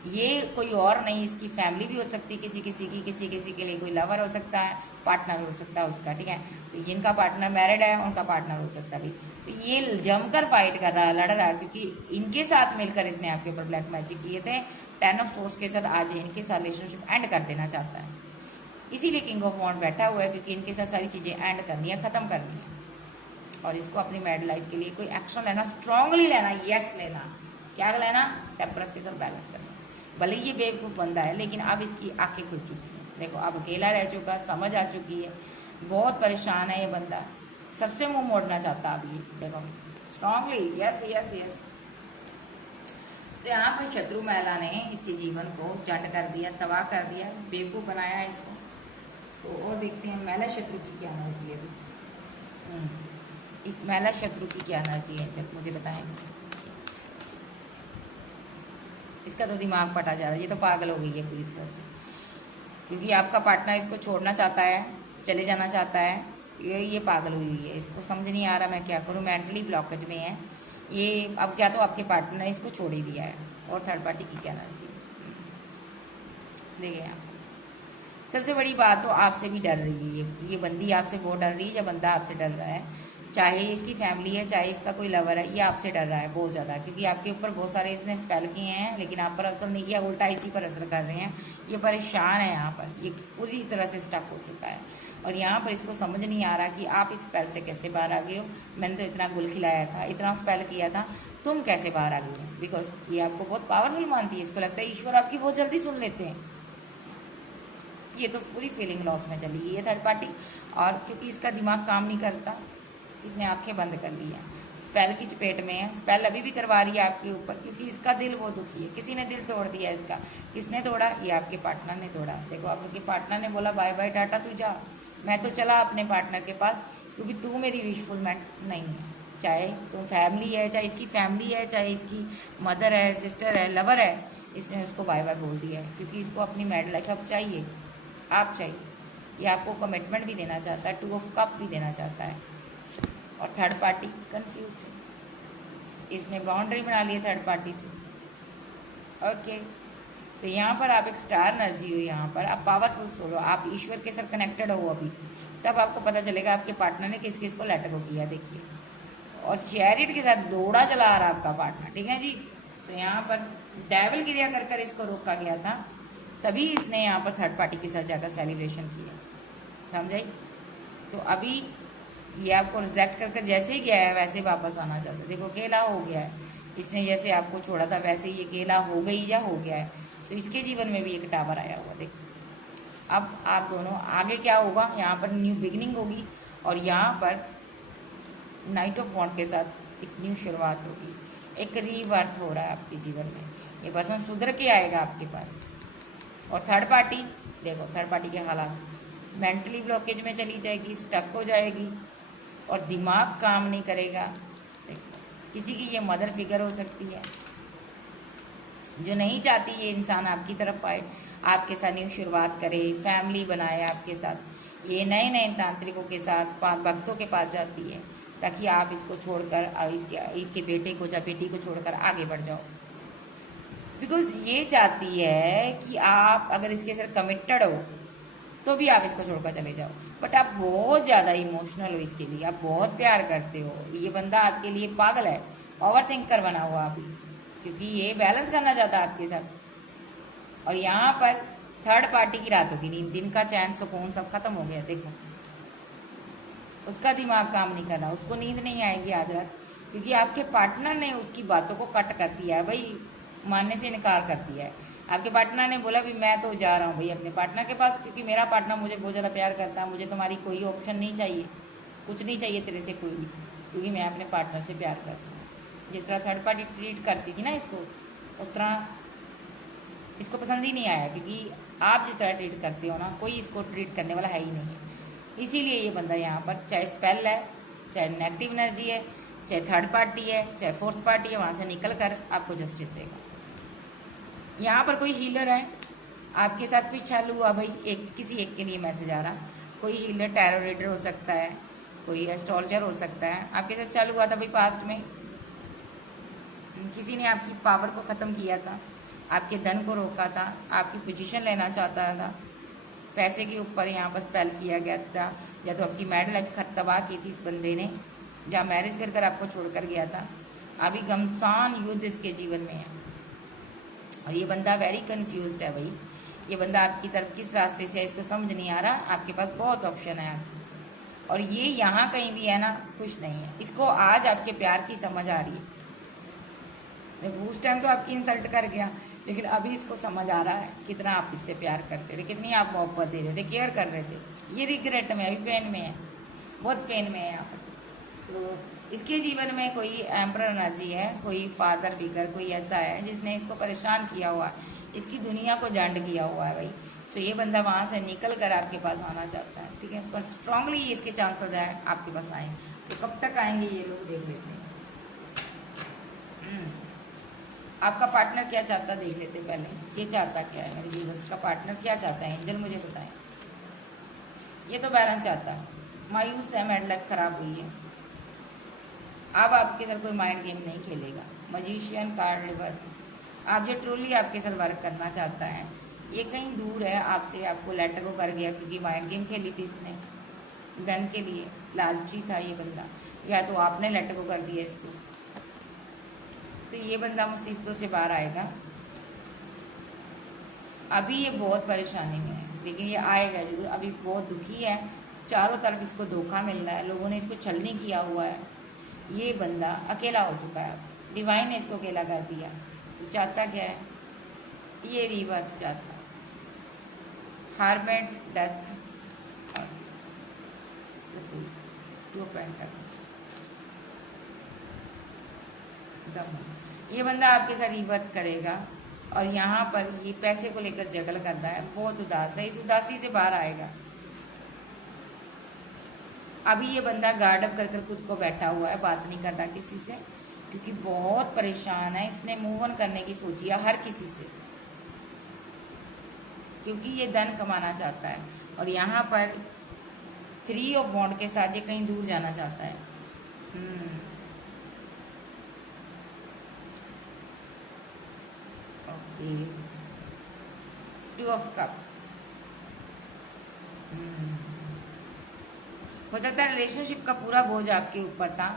ये कोई और नहीं, इसकी फैमिली भी हो सकती है, किसी के लिए कोई लवर हो सकता है, पार्टनर हो सकता है उसका, ठीक है। तो जिनका पार्टनर मैरिड है उनका पार्टनर हो सकता है भी। तो ये जमकर फाइट कर रहा है, लड़ रहा है, क्योंकि इनके साथ मिलकर इसने आपके ऊपर ब्लैक मैजिक किए थे। 10 ऑफ सोर्स के साथ आज इनके साथ रिलेशनशिप एंड कर देना चाहता है। इसीलिए किंग ऑफ वॉन्ड बैठा हुआ है, क्योंकि इनके साथ सारी चीज़ें एंड करनी है, ख़त्म करनी है, और इसको अपनी मैरिड लाइफ के लिए कोई एक्शन लेना, स्ट्रांगली लेना, यस लेना, क्या लेना, टेम्परेंस के साथ बैलेंस करना। भले ये बेवकूफ़ बंदा है, लेकिन अब इसकी आंखें खुल चुकी हैं। देखो अब अकेला रह चुका, समझ आ चुकी है, बहुत परेशान है ये बंदा, सबसे मुंह मोड़ना चाहता अब ये, देखो स्ट्रांगली यस यस यस। तो यहाँ पर शत्रु महिला ने इसके जीवन को जंड कर दिया, तबाह कर दिया, बेवकूफ़ बनाया है इसको। तो और देखते हैं महिला शत्रु की क्या एनर्जी है अभी। इस महिला शत्रु की क्या एनर्जी है, जब मुझे बताएं। इसका तो दिमाग फटा जा रहा है, ये तो पागल हो गई है पूरी तरह से, क्योंकि आपका पार्टनर इसको छोड़ना चाहता है, चले जाना चाहता है, ये पागल हुई हुई है, इसको समझ नहीं आ रहा मैं क्या करूँ, मेंटली ब्लॉकेज में है ये। अब क्या तो आपके पार्टनर ने इसको छोड़ ही दिया है। और थर्ड पार्टी की क्या एनर्जी देखिए आप, सबसे बड़ी बात तो आपसे भी डर रही है ये बंदी आपसे बहुत डर रही है, या बंदा आपसे डर रहा है, चाहे इसकी फैमिली है, चाहे इसका कोई लवर है, ये आपसे डर रहा है बहुत ज़्यादा, क्योंकि आपके ऊपर बहुत सारे इसने स्पेल किए हैं, लेकिन आप पर असर नहीं किया, उल्टा इसी पर असर कर रहे हैं। ये परेशान है यहाँ पर, ये पूरी तरह से स्टक हो चुका है, और यहाँ पर इसको समझ नहीं आ रहा कि आप इस स्पेल से कैसे बाहर आ गए हो। मैंने तो इतना गुल खिलाया था, इतना स्पेल किया था, तुम कैसे बाहर आ गए हो, बिकॉज ये आपको बहुत पावरफुल मानती है, इसको लगता है ईश्वर आपकी बहुत जल्दी सुन लेते हैं। ये तो पूरी फीलिंग लॉस में चली गई है थर्ड पार्टी, और क्योंकि इसका दिमाग काम नहीं करता, इसने आंखें बंद कर ली हैं, स्पेल की चपेट में है, स्पेल अभी भी करवा रही है आपके ऊपर, क्योंकि इसका दिल बहुत दुखी है, किसी ने दिल तोड़ दिया इसका। किसने तोड़ा, ये आपके पार्टनर ने तोड़ा। देखो आपके पार्टनर ने बोला बाय बाय टाटा तू जा, मैं तो चला अपने पार्टनर के पास, क्योंकि तू मेरी विशफुलमेंट नहीं है, चाहे तुम फैमिली है, चाहे इसकी फैमिली है, चाहे इसकी मदर है, सिस्टर है, लवर है, इसने उसको बाय बाय बोल दिया है, क्योंकि इसको अपनी मैरिड लाइफ अब चाहिए, आप चाहिए। ये आपको कमिटमेंट भी देना चाहता है, 2 ऑफ कप भी देना चाहता है, और थर्ड पार्टी कंफ्यूज्ड है, इसने बाउंड्री बना ली है थर्ड पार्टी से। ओके, तो यहाँ पर आप एक स्टार एनर्जी हो, यहाँ पर आप पावरफुल सोल हो, आप ईश्वर के साथ कनेक्टेड हो अभी, तब आपको पता चलेगा आपके पार्टनर ने किस किस को लेटर को किया। देखिए, और चैरिट के साथ दौड़ा चला आ रहा आपका पार्टनर, ठीक है जी। तो यहाँ पर डेविल क्रिया कर कर इसको रोका गया था, तभी इसने यहाँ पर थर्ड पार्टी के साथ जाकर सेलिब्रेशन किया, समझाई। तो अभी ये आपको रिजेक्ट कर जैसे ही गया है वैसे वापस आना चाहता है। देखो अकेला हो गया है इसने, जैसे आपको छोड़ा था वैसे ही अकेला हो गई या हो गया है। तो इसके जीवन में भी एक टावर आया हुआ, देखो अब आप दोनों आगे क्या होगा, यहाँ पर न्यू बिगिनिंग होगी, और यहाँ पर नाइट ऑफ वॉन्ड के साथ एक न्यू शुरुआत होगी, एक रीबर्थ हो रहा है आपके जीवन में, ये पर्सन सुधर के आएगा आपके पास। और थर्ड पार्टी, देखो थर्ड पार्टी के हालात, मेंटली ब्लॉकेज में चली जाएगी, स्टक हो जाएगी, और दिमाग काम नहीं करेगा। देखो किसी की ये मदर फिगर हो सकती है, जो नहीं चाहती ये इंसान आपकी तरफ आए, आपके साथ न्यू शुरुआत करे, फैमिली बनाए आपके साथ। ये नए नए तांत्रिकों के साथ भक्तों के पास जाती है, ताकि आप इसको छोड़कर इसके बेटे को या बेटी को छोड़कर आगे बढ़ जाओ। बिकॉज ये चाहती है कि आप अगर इसके साथ कमिटेड हो तो भी आप इसको छोड़कर चले जाओ, बट आप बहुत ज़्यादा इमोशनल हो इसके लिए, आप बहुत प्यार करते हो। ये बंदा आपके लिए पागल है, ओवर थिंकर बना हुआ अभी, क्योंकि ये बैलेंस करना चाहता है आपके साथ। और यहाँ पर थर्ड पार्टी की रातों की नींद, दिन का चैन सुकून सब खत्म हो गया। देखो उसका दिमाग काम नहीं कर रहा, उसको नींद नहीं आएगी आज रात, क्योंकि आपके पार्टनर ने उसकी बातों को कट कर दिया है भाई, मानने से इनकार कर दिया है। आपके पार्टनर ने बोला भी मैं तो जा रहा हूँ भाई अपने पार्टनर के पास, क्योंकि मेरा पार्टनर मुझे बहुत ज़्यादा प्यार करता है, मुझे तुम्हारी कोई ऑप्शन नहीं चाहिए, कुछ नहीं चाहिए तेरे से कोई भी, क्योंकि मैं अपने पार्टनर से प्यार करता हूँ। जिस तरह थर्ड पार्टी ट्रीट करती थी ना इसको, उस तरह इसको पसंद ही नहीं आया, क्योंकि आप जिस तरह ट्रीट करते हो ना, कोई इसको ट्रीट करने वाला है ही नहीं है। इसीलिए ये बंदा यहाँ पर, चाहे स्पेल है, चाहे नेगेटिव एनर्जी है, चाहे थर्ड पार्टी है, चाहे फोर्थ पार्टी है, वहाँ से निकल कर आपको जस्टिस देगा। यहाँ पर कोई हीलर है, आपके साथ कोई चालू हुआ भाई, किसी एक के लिए मैसेज आ रहा, कोई हीलर टैरो रीडर हो सकता है, कोई एस्ट्रोलॉजर हो सकता है, आपके साथ चालू हुआ था भाई पास्ट में, किसी ने आपकी पावर को ख़त्म किया था, आपके धन को रोका था, आपकी पोजीशन लेना चाहता था, पैसे के ऊपर यहाँ पर स्पेल किया गया था, या तो आपकी मैरिड लाइफ तबाह की थी इस बंदे ने, जहाँ मैरिज कर आपको छोड़कर गया था। अभी घमसान युद्ध इसके जीवन में है, और ये बंदा वेरी कंफ्यूज्ड है भाई, ये बंदा आपकी तरफ किस रास्ते से है इसको समझ नहीं आ रहा, आपके पास बहुत ऑप्शन है आज। और ये यहाँ कहीं भी है ना, खुश नहीं है, इसको आज आपके प्यार की समझ आ रही है। देखो उस टाइम तो आपकी इंसल्ट कर गया, लेकिन अभी इसको समझ आ रहा है कितना आप इससे प्यार करते थे, कितनी आप मोहब्बत दे रहे थे, केयर कर रहे थे। ये रिग्रेट में, अभी पेन में है, बहुत पेन में है यहाँ पर। तो इसके जीवन में कोई एम्पर एनर्जी है, कोई फादर फिगर कोई ऐसा है जिसने इसको परेशान किया हुआ है, इसकी दुनिया को जंड किया हुआ है भाई। तो ये बंदा वहाँ से निकल कर आपके पास आना चाहता है, ठीक है, पर स्ट्रांगली इसके चांसेस है आपके पास आए। तो कब तक आएंगे ये लोग देख लेते हैं। आपका पार्टनर क्या चाहता है देख लेते हैं पहले। ये चाहता क्या है मेरे व्यूअर्स का पार्टनर, क्या चाहता है एंजल मुझे बताएं। ये तो बैलेंस चाहता है, मायूस है, मैड लाइफ खराब हुई है। अब आपके साथ कोई माइंड गेम नहीं खेलेगा। मजिशियन कार्ड रिवर्स, आप जो ट्रूली आपके साथ वर्क करना चाहता है ये कहीं दूर है आपसे, आपको लेट गो कर गया क्योंकि माइंड गेम खेली थी इसने, धन के लिए लालची था ये बंदा, या तो आपने लेट गो कर दिया इसको। तो ये बंदा मुसीबतों से बाहर आएगा। अभी ये बहुत परेशानी में है, लेकिन ये आएगा जरूर। अभी बहुत दुखी है, चारों तरफ इसको धोखा मिल रहा है, लोगों ने इसको छलनी किया हुआ है। ये बंदा अकेला हो चुका है, डिवाइन ने इसको अकेला कर दिया। तो चाहता क्या है, ये रिवर्स चाहता है, हार्मेट, डेथ, ये बंदा आपके साथ रिवर्स करेगा। और यहाँ पर ये पैसे को लेकर जगल कर रहा है, बहुत उदास है, इस उदासी से बाहर आएगा। अभी ये बंदा गार्ड अप कर खुद को बैठा हुआ है, बात नहीं कर रहा किसी से, क्योंकि बहुत परेशान है। इसने मूव ऑन करने की सोची है हर किसी से, क्योंकि ये धन कमाना चाहता है। और यहाँ पर 3 ऑफ वॉन्ड के साथ ये कहीं दूर जाना चाहता है। Okay, 2 of cup. हो सकता है रिलेशनशिप का पूरा बोझ आपके ऊपर था,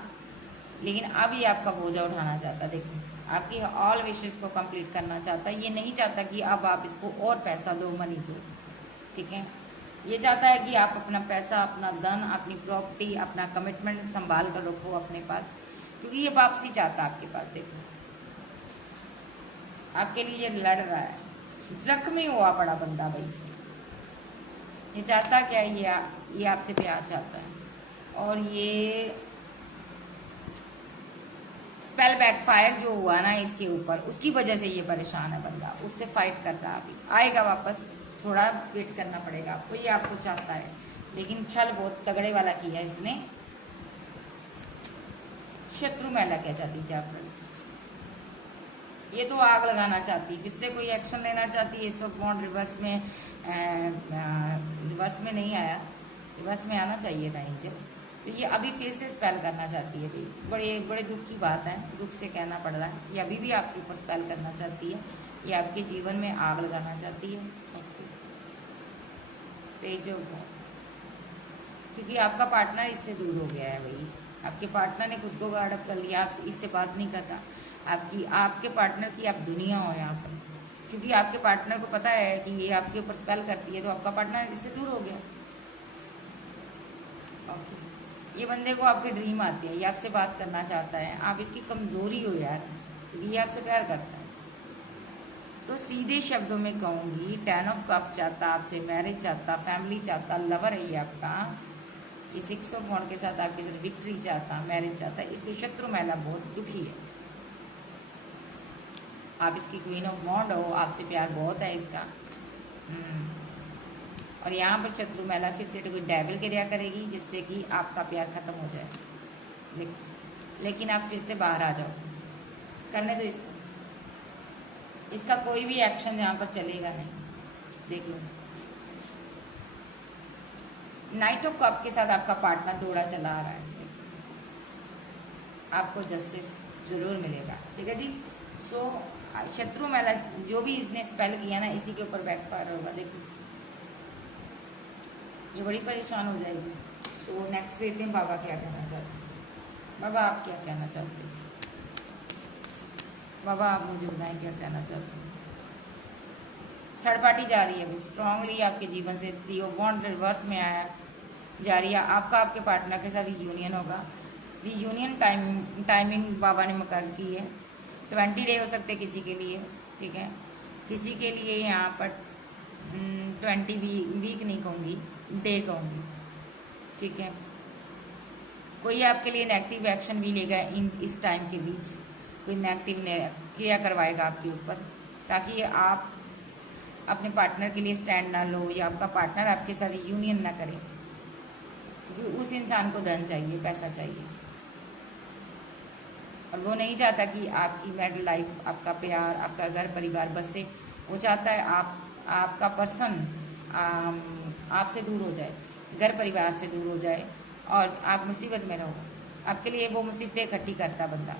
लेकिन अब ये आपका बोझा उठाना चाहता है। देखो आपकी ऑल विशेस को कंप्लीट करना चाहता है। ये नहीं चाहता कि अब आप इसको और पैसा दो, मनी दो, ठीक है। ये चाहता है कि आप अपना पैसा, अपना धन, अपनी प्रॉपर्टी, अपना कमिटमेंट संभाल कर रखो अपने पास, क्योंकि ये वापसी चाहता है आपके पास। देखो आपके लिए ये लड़ रहा है, जख्मी हुआ पड़ा बंदा भाई। ये चाहता क्या है, ये आपसे प्यार चाहता है। और ये स्पेल बैकफायर जो हुआ ना इसके ऊपर, उसकी वजह से ये परेशान है बंदा, उससे फाइट कर रहा है। अभी आएगा वापस, थोड़ा वेट करना पड़ेगा आपको। ये आपको चाहता है, लेकिन छल बहुत तगड़े वाला किया इसने। शत्रु महिला क्या चाहती जाफर, ये तो आग लगाना चाहती, फिर से कोई एक्शन लेना चाहती है। सब बॉन्ड रिवर्स में, रिवर्स में नहीं आया, रिवर्स में आना चाहिए था एंजल। तो ये अभी फिर से स्पेल करना चाहती है भाई। बड़े बड़े दुख की बात है, दुख से कहना पड़ रहा है। ये अभी भी आपके ऊपर स्पेल करना चाहती है, ये आपके जीवन में आग लगाना चाहती है। पेज ऑफ वॉन्ड, क्योंकि आपका पार्टनर इससे दूर हो गया है भाई। आपके पार्टनर ने खुद को गार्ड अप कर लिया, आपसे इससे बात नहीं कर रहा। आपके पार्टनर की आप दुनिया हो यहाँ पर, क्योंकि आपके पार्टनर को पता है कि ये आपके ऊपर स्पेल करती है, तो आपका पार्टनर इससे दूर हो गया। ओके, ये बंदे को आपकी ड्रीम आती है, ये आपसे बात करना चाहता है। आप इसकी कमजोरी हो यार, क्योंकि ये आपसे प्यार करता है। तो सीधे शब्दों में कहूँगी, 10 ऑफ कप चाहता, आपसे मैरिज चाहता, फैमिली चाहता, लवर है ये आपका। ये 6 ऑफ वॉन्ड के साथ आपके साथ विक्ट्री चाहता, मैरिज चाहता है। इसलिए शत्रु महिला बहुत दुखी है। आप इसकी क्वीन ऑफ वॉन्ड हो, आपसे प्यार बहुत है इसका। और यहाँ पर शत्रु महिला फिर से कोई डेविल क्रिया करेगी, जिससे कि आपका प्यार खत्म हो जाए। लेकिन आप फिर से बाहर आ जाओ, करने दो इसको। इसका कोई भी एक्शन यहाँ पर चलेगा नहीं, देख लो। नाइट ऑफ कप के साथ आपका पार्टनर दौड़ा चला आ रहा है, आपको जस्टिस जरूर मिलेगा, ठीक है जी। सो शत्रु महिला जो भी इसने स्पेल किया ना, इसी के ऊपर बैकफायर होगा। देखो ये बड़ी परेशान हो जाएगी। सो नेक्स्ट देखते हैं बाबा क्या कहना चाहते हैं। बाबा आप क्या कहना चाहते हैं? बाबा आप मुझे बताएं क्या कहना चाहते हैं। थर्ड पार्टी जा रही है, स्ट्रांगली आपके जीवन से, थ्री ऑफ वॉन्ड रिवर्स में आया, जा रही है। आपका आपके पार्टनर के साथ रियूनियन होगा। रियूनियन टाइमिंग बाबा ने मुकर की है। 20 डे हो सकते किसी के लिए, ठीक है। किसी के लिए यहाँ पर 20 वीक नहीं कहूँगी, डे कहूँगी, ठीक है। कोई आपके लिए नेगेटिव एक्शन भी लेगा इस टाइम के बीच, कोई नेगेटिव क्रिया करवाएगा आपके ऊपर, ताकि आप अपने पार्टनर के लिए स्टैंड ना लो, या आपका पार्टनर आपके साथ रियूनियन ना करे, क्योंकि उस इंसान को धन चाहिए, पैसा चाहिए, और वो नहीं चाहता कि आपकी मैरिड लाइफ, आपका प्यार, आपका घर परिवार बस से, वो चाहता है आपका पर्सन आपसे दूर हो जाए, घर परिवार से दूर हो जाए, और आप मुसीबत में रहो। आपके लिए वो मुसीबतें इकट्ठी करता बंदा,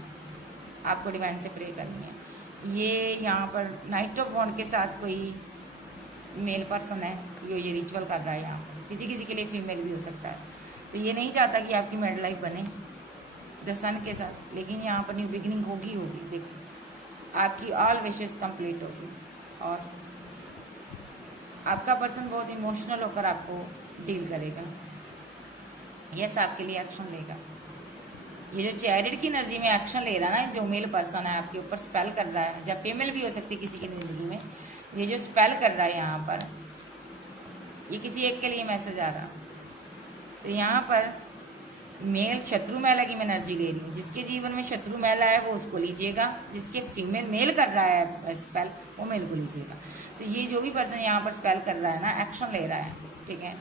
आपको डिवाइन से प्रे करनी है। ये यहाँ पर नाइट ऑफ वॉन्ड के साथ कोई मेल पर्सन है, ये रिचुअल कर रहा है यहाँ पर। किसी किसी के लिए फीमेल भी हो सकता है। तो ये नहीं चाहता कि आपकी मैरिड लाइफ बने द सन के साथ, लेकिन यहाँ पर न्यू बिगिनिंग होगी देखिए, आपकी ऑल विशेस कंप्लीट होगी, और आपका पर्सन बहुत इमोशनल होकर आपको डील करेगा। यस, आपके लिए एक्शन लेगा। ये जो चैरिट की एनर्जी में एक्शन ले रहा है ना, जो मेल पर्सन है आपके ऊपर स्पेल कर रहा है, या फीमेल भी हो सकती है किसी की जिंदगी में, ये जो स्पेल कर रहा है यहाँ पर, ये किसी एक के लिए मैसेज आ रहा। तो यहाँ पर मेल शत्रु महिला की मैं एनर्जी ले रही हूँ। जिसके जीवन में शत्रु महिला है वो उसको लीजिएगा, जिसके फीमेल मेल कर रहा है स्पेल, वो मेल को लीजिएगा। तो ये जो भी पर्सन यहाँ पर स्पेल कर रहा है ना, एक्शन ले रहा है, ठीक है,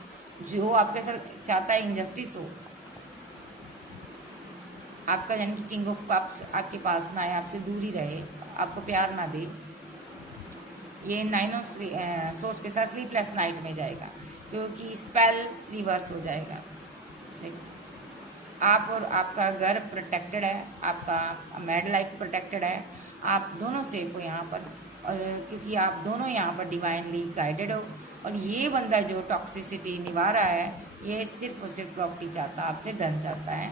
जो आपके साथ चाहता है इंजस्टिस हो, आपका यानी कि किंग ऑफ कप्स आपके पास ना आए, आपसे दूर ही रहे, आपको प्यार ना दे, ये 9 ऑफ सोर्स के साथ स्लीपलेस नाइट में जाएगा, क्योंकि स्पेल रिवर्स हो जाएगा। आप और आपका घर प्रोटेक्टेड है, आपका मैरिड लाइफ प्रोटेक्टेड है, आप दोनों सेफ हो यहाँ पर, और क्योंकि आप दोनों यहाँ पर डिवाइनली गाइडेड हो। और ये बंदा जो टॉक्सिसिटी निभा रहा है, ये सिर्फ और सिर्फ प्रॉपर्टी चाहता है, आपसे धन चाहता है,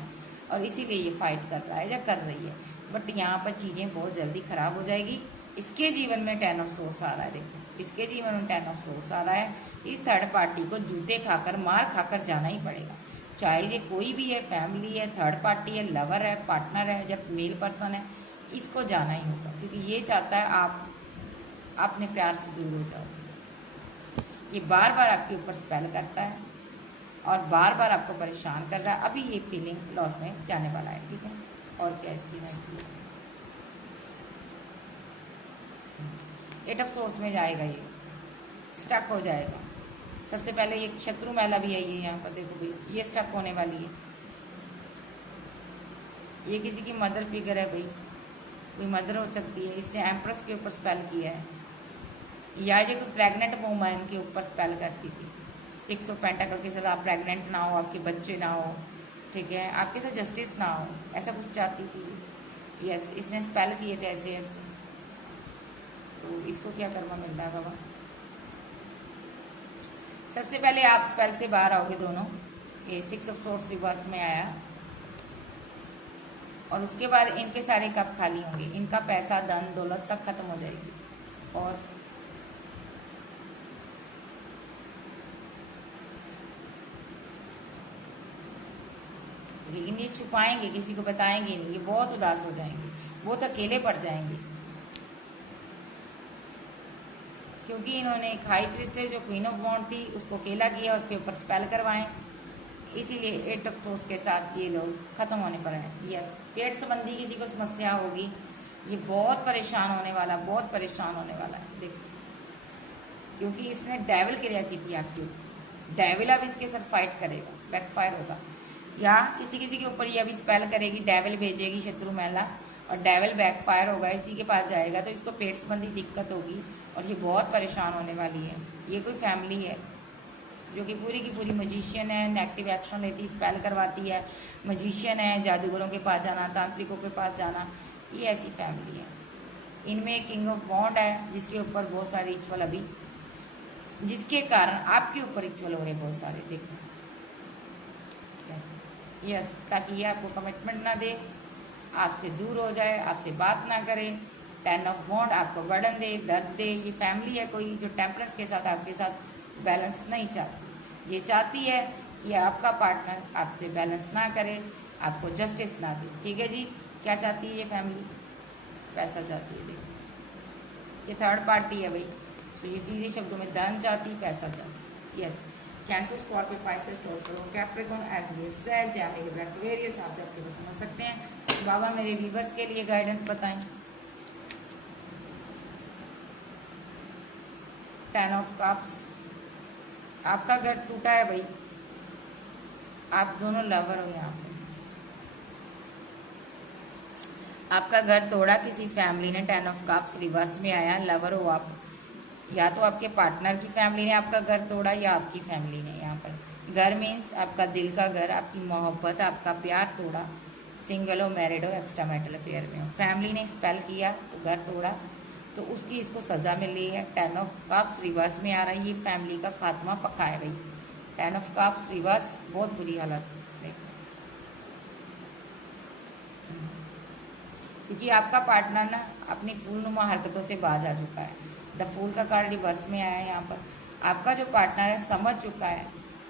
और इसीलिए ये फाइट कर रहा है या कर रही है। बट यहाँ पर चीज़ें बहुत जल्दी ख़राब हो जाएगी। इसके जीवन में 10 ऑफ सोर्स आ रहा है, देखो इसके जीवन में 10 ऑफ सोर्स आ रहा है। इस थर्ड पार्टी को जूते खाकर, मार खाकर जाना ही पड़ेगा, चाहे ये कोई भी है, फैमिली है, थर्ड पार्टी है, लवर है, पार्टनर है, जब मेल पर्सन है, इसको जाना ही होगा, क्योंकि ये चाहता है आप अपने प्यार से दूर हो जाओ। ये बार बार आपके ऊपर स्पेल करता है और बार बार आपको परेशान कर रहा है। अभी ये फीलिंग लॉस में जाने वाला है, ठीक है। और क्या इसकी एनर्जी है, 8 ऑफ सोर्स में जाएगा, ये स्टक हो जाएगा। सबसे पहले ये शत्रु महिला भी है, ये यहाँ पर देखो भाई, ये स्टक होने वाली है। ये किसी की मदर फिगर है भाई, कोई मदर हो सकती है। इससे एम्प्रेस के ऊपर स्पेल किया है, या जो कोई प्रेग्नेंट वूमन के ऊपर स्पेल करती थी। 6 ऑफ पेंटाकल के साथ आप प्रेग्नेंट ना हो, आपके बच्चे ना हो, ठीक है, आपके साथ जस्टिस ना हो, ऐसा कुछ चाहती थी। यस, इसने स्पेल किए थे ऐसे ऐसे। तो इसको क्या कर्मा मिल रहा है बाबा? सबसे पहले आप स्पेल से बाहर आओगे दोनों। ये 6 ऑफ सोर्स रिवर्स में आया, और उसके बाद इनके सारे कप खाली होंगे, इनका पैसा, धन, दौलत सब खत्म हो जाएगी। और लेकिन ये छुपाएंगे, किसी को बताएंगे नहीं, ये बहुत उदास हो जाएंगे, बहुत अकेले पड़ जाएंगे, क्योंकि इन्होंने एक हाई प्रीस्टेस जो क्वीन ऑफ वॉन्ड थी उसको अकेला किया, उसके ऊपर स्पेल करवाएं, इसीलिए 8 ऑफ सोर्स के साथ ये लोग खत्म होने पर हैं। यस, पेट संबंधी किसी को समस्या होगी, ये बहुत परेशान होने वाला, बहुत परेशान होने वाला है, देखो, क्योंकि इसने डेविल क्रिया की थी आपके ऊपर। डेविल अब इसके साथ फाइट करेगा, बैकफायर होगा, या किसी किसी के ऊपर ये अभी स्पेल करेगी, डेविल भेजेगी शत्रु महिला, और डेविल बैकफायर होगा, इसी के पास जाएगा, तो इसको पेट संबंधी दिक्कत होगी, और ये बहुत परेशान होने वाली है। ये कोई फैमिली है जो कि पूरी की पूरी मजिशियन है, नेगेटिव एक्शन लेती, स्पेल करवाती है, मजिशियन है, जादूगरों के पास जाना, तांत्रिकों के पास जाना, ये ऐसी फैमिली है। इनमें किंग ऑफ वॉन्ड है, जिसके ऊपर बहुत सारे रिचुअल अभी, जिसके कारण आपके ऊपर रिचुअल हो रहे बहुत सारे, देखो। यस, ताकि ये आपको कमिटमेंट ना दे, आपसे दूर हो जाए, आपसे बात ना करे, 10 ऑफ वॉन्ड आपको बर्डन दे, दर्द दे। ये फैमिली है कोई जो टेम्परेंस के साथ आपके साथ बैलेंस नहीं चाहती। ये चाहती है कि आपका पार्टनर आपसे बैलेंस ना करे, आपको जस्टिस ना दे। ठीक है जी, क्या चाहती है ये फैमिली? पैसा चाहती है। देखो ये थर्ड पार्टी है भाई, तो ये सीधे शब्दों में धन चाहती, पैसा चाहती। Yes, cancer, Scorpio, Pisces, Taurus, Capricorn, Aquarius, Sag, Gemini, Aquarius आप जब के समझ सकते हैं। बाबा मेरे व्यूअर्स के लिए गाइडेंस बताएं। 10 ऑफ कप्स, आपका घर टूटा है भाई, आप दोनों लवर हो यहाँ पे, आपका घर तोड़ा किसी फैमिली ने। 10 ऑफ कप्स रिवर्स में आया, लवर हो आप, या तो आपके पार्टनर की फैमिली ने आपका घर तोड़ा या आपकी फैमिली ने। यहाँ पर घर मीन्स आपका दिल का घर, आपकी मोहब्बत, आपका प्यार तोड़ा। सिंगल हो, मैरिड हो, एक्स्ट्रा मैरिटल अफेयर में हो, फैमिली ने स्पेल किया तो घर तोड़ा, तो उसकी इसको सज़ा मिल रही है। 10 ऑफ कप्स रिवर्स में आ रहा है, ये फैमिली का खात्मा पक्का है भाई। 10 ऑफ कप्स रिवर्स, बहुत बुरी हालत। देखो क्योंकि आपका पार्टनर ना अपनी फूलनुमा हरकतों से बाज आ चुका है। द फूल का कार्ड रिवर्स में आया है। यहाँ पर आपका जो पार्टनर है समझ चुका है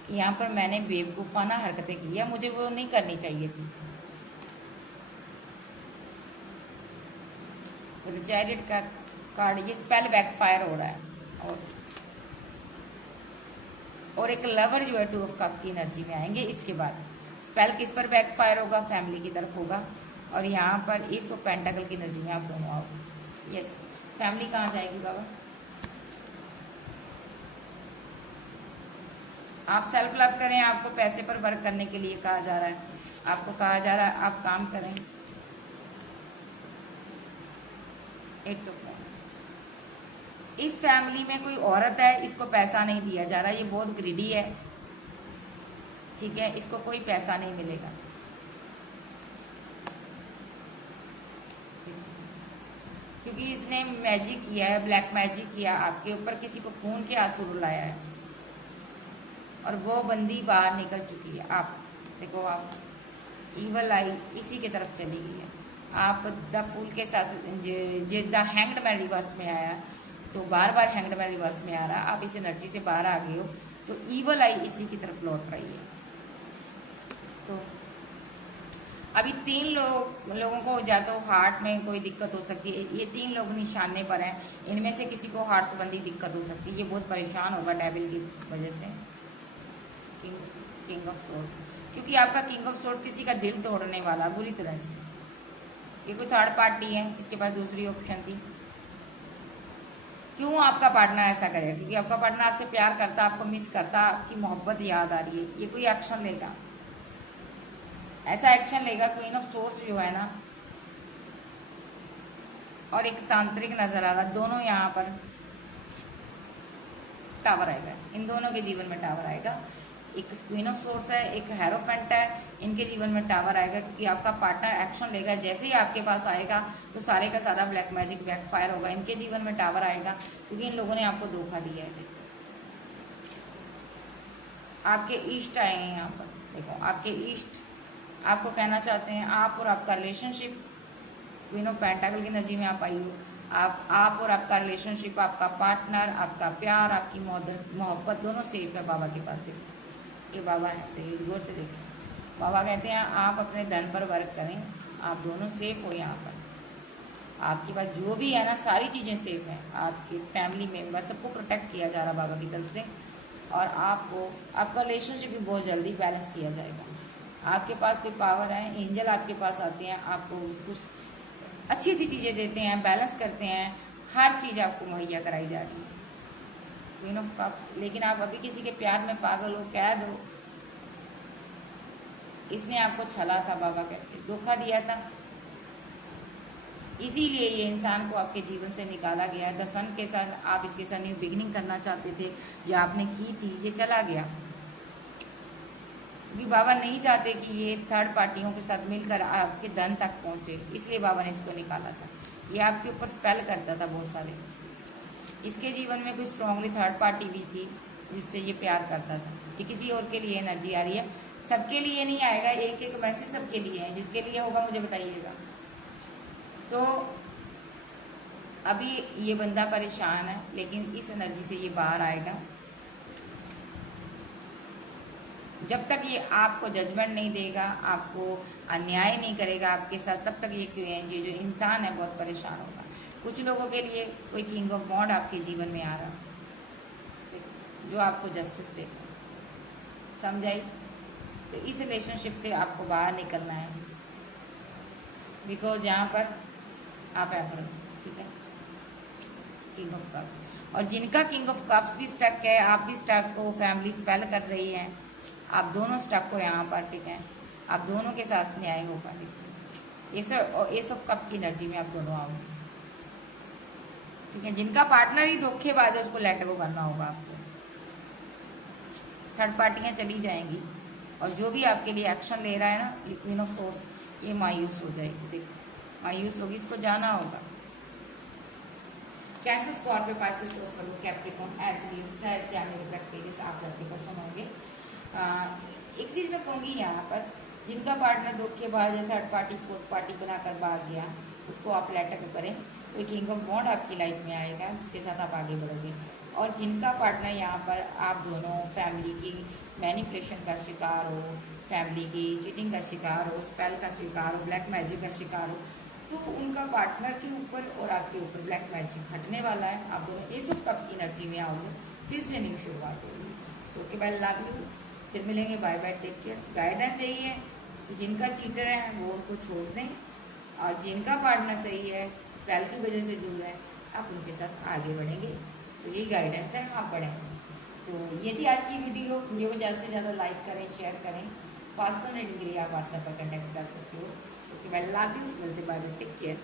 कि यहाँ पर मैंने बेवकूफ़ाना हरकतें की है, मुझे वो नहीं करनी चाहिए थी। चैरियट का कार्ड, ये स्पेल बैकफायर हो रहा है। और एक लवर जो है 2 ऑफ कप की एनर्जी में आएंगे। इसके बाद स्पेल किस पर बैकफायर होगा? फैमिली की तरफ होगा। और यहाँ पर एस ऑफ पेंटाकल की एनर्जी में आप दोनों आओगे। यस, फैमिली कहाँ जाएगी बाबा? आप सेल्फ लव करें, आपको पैसे पर वर्क करने के लिए कहा जा रहा है, आपको कहा जा रहा है आप काम करें। इस फैमिली में कोई औरत है, इसको पैसा नहीं दिया जा रहा, ये बहुत ग्रीडी है। ठीक है, इसको कोई पैसा नहीं मिलेगा। क्योंकि इसने मैजिक किया है, ब्लैक मैजिक किया आपके ऊपर, किसी को खून के आंसू रुलाया है और वो बंदी बाहर निकल चुकी है। आप देखो, आप ईवल आई इसी की तरफ चली गई है। आप द फूल के साथ द हैंग्ड मैन रिवर्स में आया, तो बार बार हैंग्ड मैन रिवर्स में आ रहा, आप इस एनर्जी से बाहर आ गए हो, तो ईवल आई इसी की तरफ लौट रही है। तो अभी 3 लोगों को या तो हार्ट में कोई दिक्कत हो सकती है, ये 3 लोग निशाने पर हैं, इनमें से किसी को हार्ट संबंधी दिक्कत हो सकती है, ये बहुत परेशान होगा डेविल की वजह से। किंग ऑफ सोर्स, क्योंकि आपका किंग ऑफ सोर्स किसी का दिल तोड़ने वाला बुरी तरह से। ये कोई थर्ड पार्टी है, इसके पास दूसरी ऑप्शन थी। क्यों आपका पार्टनर ऐसा करेगा? क्योंकि आपका पार्टनर आपसे प्यार करता, आपको मिस करता, आपकी मोहब्बत याद आ रही है, ये कोई एक्शन लेगा, ऐसा एक्शन लेगा। क्वीन ऑफ सोर्स जो है ना, और एक तांत्रिक नजर आ रहा, दोनों यहाँ पर टावर आएगा, इन दोनों के जीवन में टावर आएगा। एक क्वीन ऑफ सोर्स है, एक हेरोफेंट है, इनके जीवन में टावर आएगा, क्योंकि आपका पार्टनर एक्शन लेगा। जैसे ही आपके पास आएगा तो सारे का सारा ब्लैक मैजिक बैकफायर होगा, इनके जीवन में टावर आएगा, क्योंकि इन लोगों ने आपको धोखा दिया है। आपके ईस्ट आए हैं यहाँ पर, देखो आपके ईस्ट आपको कहना चाहते हैं, आप और आपका रिलेशनशिप, क्वीन ऑफ पेंटाकल की एनर्जी में आप आई हो, आप और आपका रिलेशनशिप, आपका पार्टनर, आपका प्यार, आपकी मोहब्बत दोनों सेफ है बाबा के पास। देखो ये बाबा है, देखिए गौर से देखिए, बाबा कहते हैं आप अपने धन पर वर्क करें, आप दोनों सेफ हो यहाँ पर। आपके पास जो भी है ना, सारी चीज़ें सेफ हैं, आपके फैमिली मेम्बर सबको प्रोटेक्ट किया जा रहा है बाबा की तरफ से, और आपको आपका रिलेशनशिप भी बहुत जल्दी बैलेंस किया जाएगा। आपके पास कोई पावर है, एंजल आपके पास आते हैं, आपको कुछ अच्छी अच्छी चीज़ें देते हैं, बैलेंस करते हैं, हर चीज़ आपको मुहैया कराई जा रही है। क्वीन ऑफ कप्स, लेकिन आप अभी किसी के प्यार में पागल हो, कैद हो, इसने आपको छला था, बाबा कहते धोखा दिया था, इसीलिए ये इंसान को आपके जीवन से निकाला गया। द सन के साथ आप इसके साथ न्यू बिगिनिंग करना चाहते थे या आपने की थी, ये चला गया, क्योंकि बाबा नहीं चाहते कि ये थर्ड पार्टियों के साथ मिलकर आपके धन तक पहुंचे, इसलिए बाबा ने इसको निकाला था। ये आपके ऊपर स्पेल करता था बहुत सारे। इसके जीवन में कोई स्ट्रांगली थर्ड पार्टी भी थी जिससे ये प्यार करता था। ये किसी और के लिए एनर्जी आ रही है, सबके लिए नहीं आएगा, एक एक मैसेज सबके लिए है, जिसके लिए होगा मुझे बताइएगा। तो अभी ये बंदा परेशान है, लेकिन इस एनर्जी से ये बाहर आएगा। जब तक ये आपको जजमेंट नहीं देगा, आपको अन्याय नहीं करेगा आपके साथ, तब तक ये जो इंसान है बहुत परेशान होगा। कुछ लोगों के लिए कोई किंग ऑफ वॉन्ड आपके जीवन में आ रहा, जो आपको जस्टिस देगा, समझाई। तो इस रिलेशनशिप से आपको बाहर निकलना है, बिकॉज यहाँ पर आप एम्परर, ठीक है, किंग ऑफ कप। और जिनका किंग ऑफ कप्स भी स्टक है, आप भी स्टक हो, फैमिली स्पेल कर रही है, आप दोनों स्टक हो यहाँ पर, ठीक है। आप दोनों के साथ न्याय होगा, ठीक है। एस ऑफ कप की एनर्जी में आप दोनों आओगे, ठीक है। जिनका पार्टनर ही धोखेबाज है, उसको लेट गो करना होगा आपको। थर्ड पार्टियां चली जाएंगी, और जो भी आपके लिए एक्शन ले रहा है ना, ये क्वीन ऑफ सोर्स, ये मायूस हो जाएगी, देखो मायूस होगी, इसको जाना होगा। Cancer, Scorpio, Pisces, Taurus, Capricorn, Aries, Sagittarius, Aquarius आप सबके पर्सन होंगे। एक चीज़ मैं कहूँगी यहाँ पर, जिनका पार्टनर धोखेबाज है, थर्ड पार्टी फोर्थ पार्टी बनाकर भाग गया, उसको आप लेटर करें, कोई किंग ऑफ बॉन्ड आपकी लाइफ में आएगा, जिसके साथ आप आगे बढ़ोगे। और जिनका पार्टनर यहाँ पर आप दोनों फैमिली की मैनिपुलेशन का शिकार हो, फैमिली की चीटिंग का शिकार हो, स्पेल का शिकार हो, ब्लैक मैजिक का शिकार हो, तो उनका पार्टनर के ऊपर और आपके ऊपर ब्लैक मैजिक हटने वाला है। आप दोनों एस ऑफ कप की एनर्जी में आओगे, फिर से न्यू शुरुआत होगी। सो के बाय, लव यू, फिर मिलेंगे, bye bye, take care. Guidance यही है कि जिनका चीटर है वो उनको छोड़ दें, और जिनका पार्टनर सही है, स्पेल की वजह से दूर है, आप उनके साथ आगे बढ़ेंगे। तो यही गाइडेंस है, आप बढ़ेंगे। तो ये थी आज की वीडियो को ज़्यादा से ज़्यादा लाइक करें, शेयर करें। पर्सनल रीडिंग के लिए आप व्हाट्सएप पर कनेक्ट कर सकते हो। सो कि बाय, लव यू, मिलते बाय, टेक केयर।